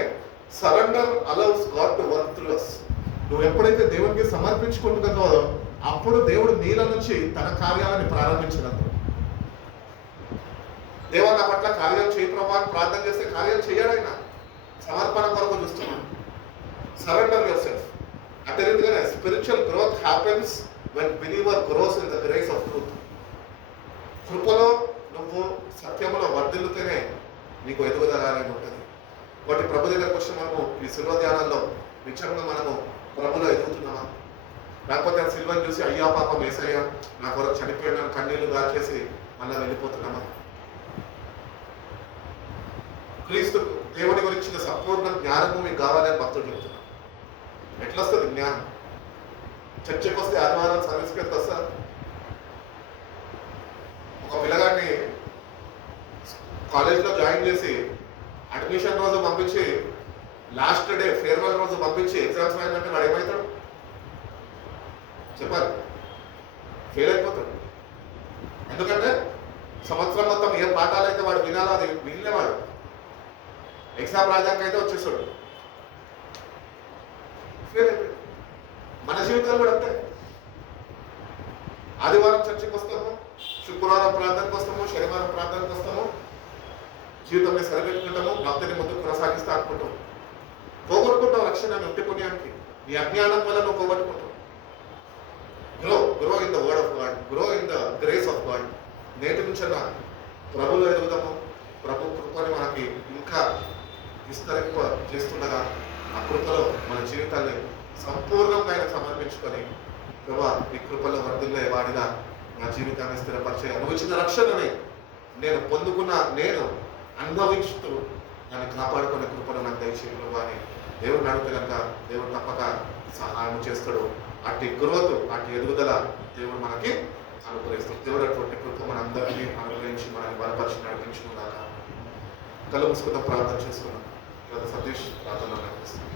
surrender allows God to work through us. నువ్వు ఎప్పుడైతే దేవునికి సమర్పించుకుంటున్నావో అప్పుడు దేవుడు నీల నుంచి తన కార్యాలను ప్రారంభించినందుకు. దేవా నా పట్ల కార్యాలు చేయి ప్రభా అని ప్రార్థన చేస్తే కార్యాలు చేయడైనా సమర్పణ కొరకు చూస్తున్నాను. Surrender your self. అదే రీతిగానే spiritual growth happens when believer gross in the grace of truth. కృపలో నువ్వు సత్యంలో వర్ధిల్లుతేనే నీకు ఎదుగుదల అనేది ఉంటుంది. కాబట్టి ప్రభు దగ్గరకు వచ్చి మనము ఈ శిల్వ ధ్యానాల్లో నిజంగా మనము ప్రభులో ఎదుగుతున్నామా, లేకపోతే ఆ శిల్వను చూసి అయ్యా పాపం యేసయ్య నా కొరకు చనిపోయిన కన్నీళ్లు దాచేసి మళ్ళీ వెళ్ళిపోతున్నామా? క్రీస్తు దేవుని గురించిన సంపూర్ణ జ్ఞానము మీకు కావాలని భక్తులు చెప్తున్నారు. ఎట్లా వస్తుంది జ్ఞానం? చర్చకు వస్తే ఆదివారం సర్వీస్కి ఎంత వస్తారు? ఒక పిల్లగాడిని కాలేజ్లో జాయిన్ చేసి అడ్మిషన్ రోజు పంపించి లాస్ట్ డే ఫేర్వెల్ రోజు పంపించి ఎగ్జామ్స్ రాయాలంటే వాడు ఏమవుతాడు చెప్పాలి? ఫెయిల్ అయిపోతాడు. ఎందుకంటే సంవత్సరం మొత్తం ఏ పాఠాలు అయితే వాడు వినాలో అది వినలేవాడు. ఎగ్జామ్ రాజానికి అయితే వచ్చేస్తాడు, ఫెయిల్ అయిపోయాడు. మన జీవితాలు కూడా అంతే. ఆదివారం చర్చకి వస్తాము, శుక్రవారం ప్రార్థనకు వస్తాము, శనివారం ప్రార్థనకు వస్తాము, జీవితాన్ని సరిపెట్టుకుంటాము, భక్తిని ముందుకు కొనసాగిస్తా అనుకుంటాము. పోగొట్టుకుంటావు రక్షణను, ఇంటి పుణ్యానికి. నీ అజ్ఞానం వల్ల నువ్వు పోగొట్టుకుంటావు. Grow in the word of God, grow in the grace of God. నేటి నుంచి ప్రభులో ఎదుగుదాము. ప్రభు కృపని మనకి ఇంకా విస్తరింప చేస్తుండగా ఆ కృపలో మన జీవితాన్ని సంపూర్ణంగా ఆయన సమర్పించుకొని, ప్రభా ఈ కృపలో వర్ధిల్లే వాడిగా నా జీవితాన్ని స్థిరపరిచే, అనుభవించిన రక్షణని నేను పొందుకున్న, నేను అనుభవించుతూ నన్ను కాపాడుకునే కృపను నాకు దయచేయ ప్రభా అని దేవుడిని అడిగితే కనుక దేవుడు తప్పక సహాయం చేస్తాడు. అట్టి గ్రోత్, అట్టి ఎదుగుదల దేవుడు మనకి అనుగ్రహిస్తాడు. దేవుడు అటువంటి కృప మనందరినీ అనుగ్రహించి మనల్ని బలపరిచి నడిపించుకున్నాక కళ్ళు మూసుకుందాం, ప్రార్థన చేసుకున్నాం. సతీష్ ప్రార్థన నడిపిస్తాం.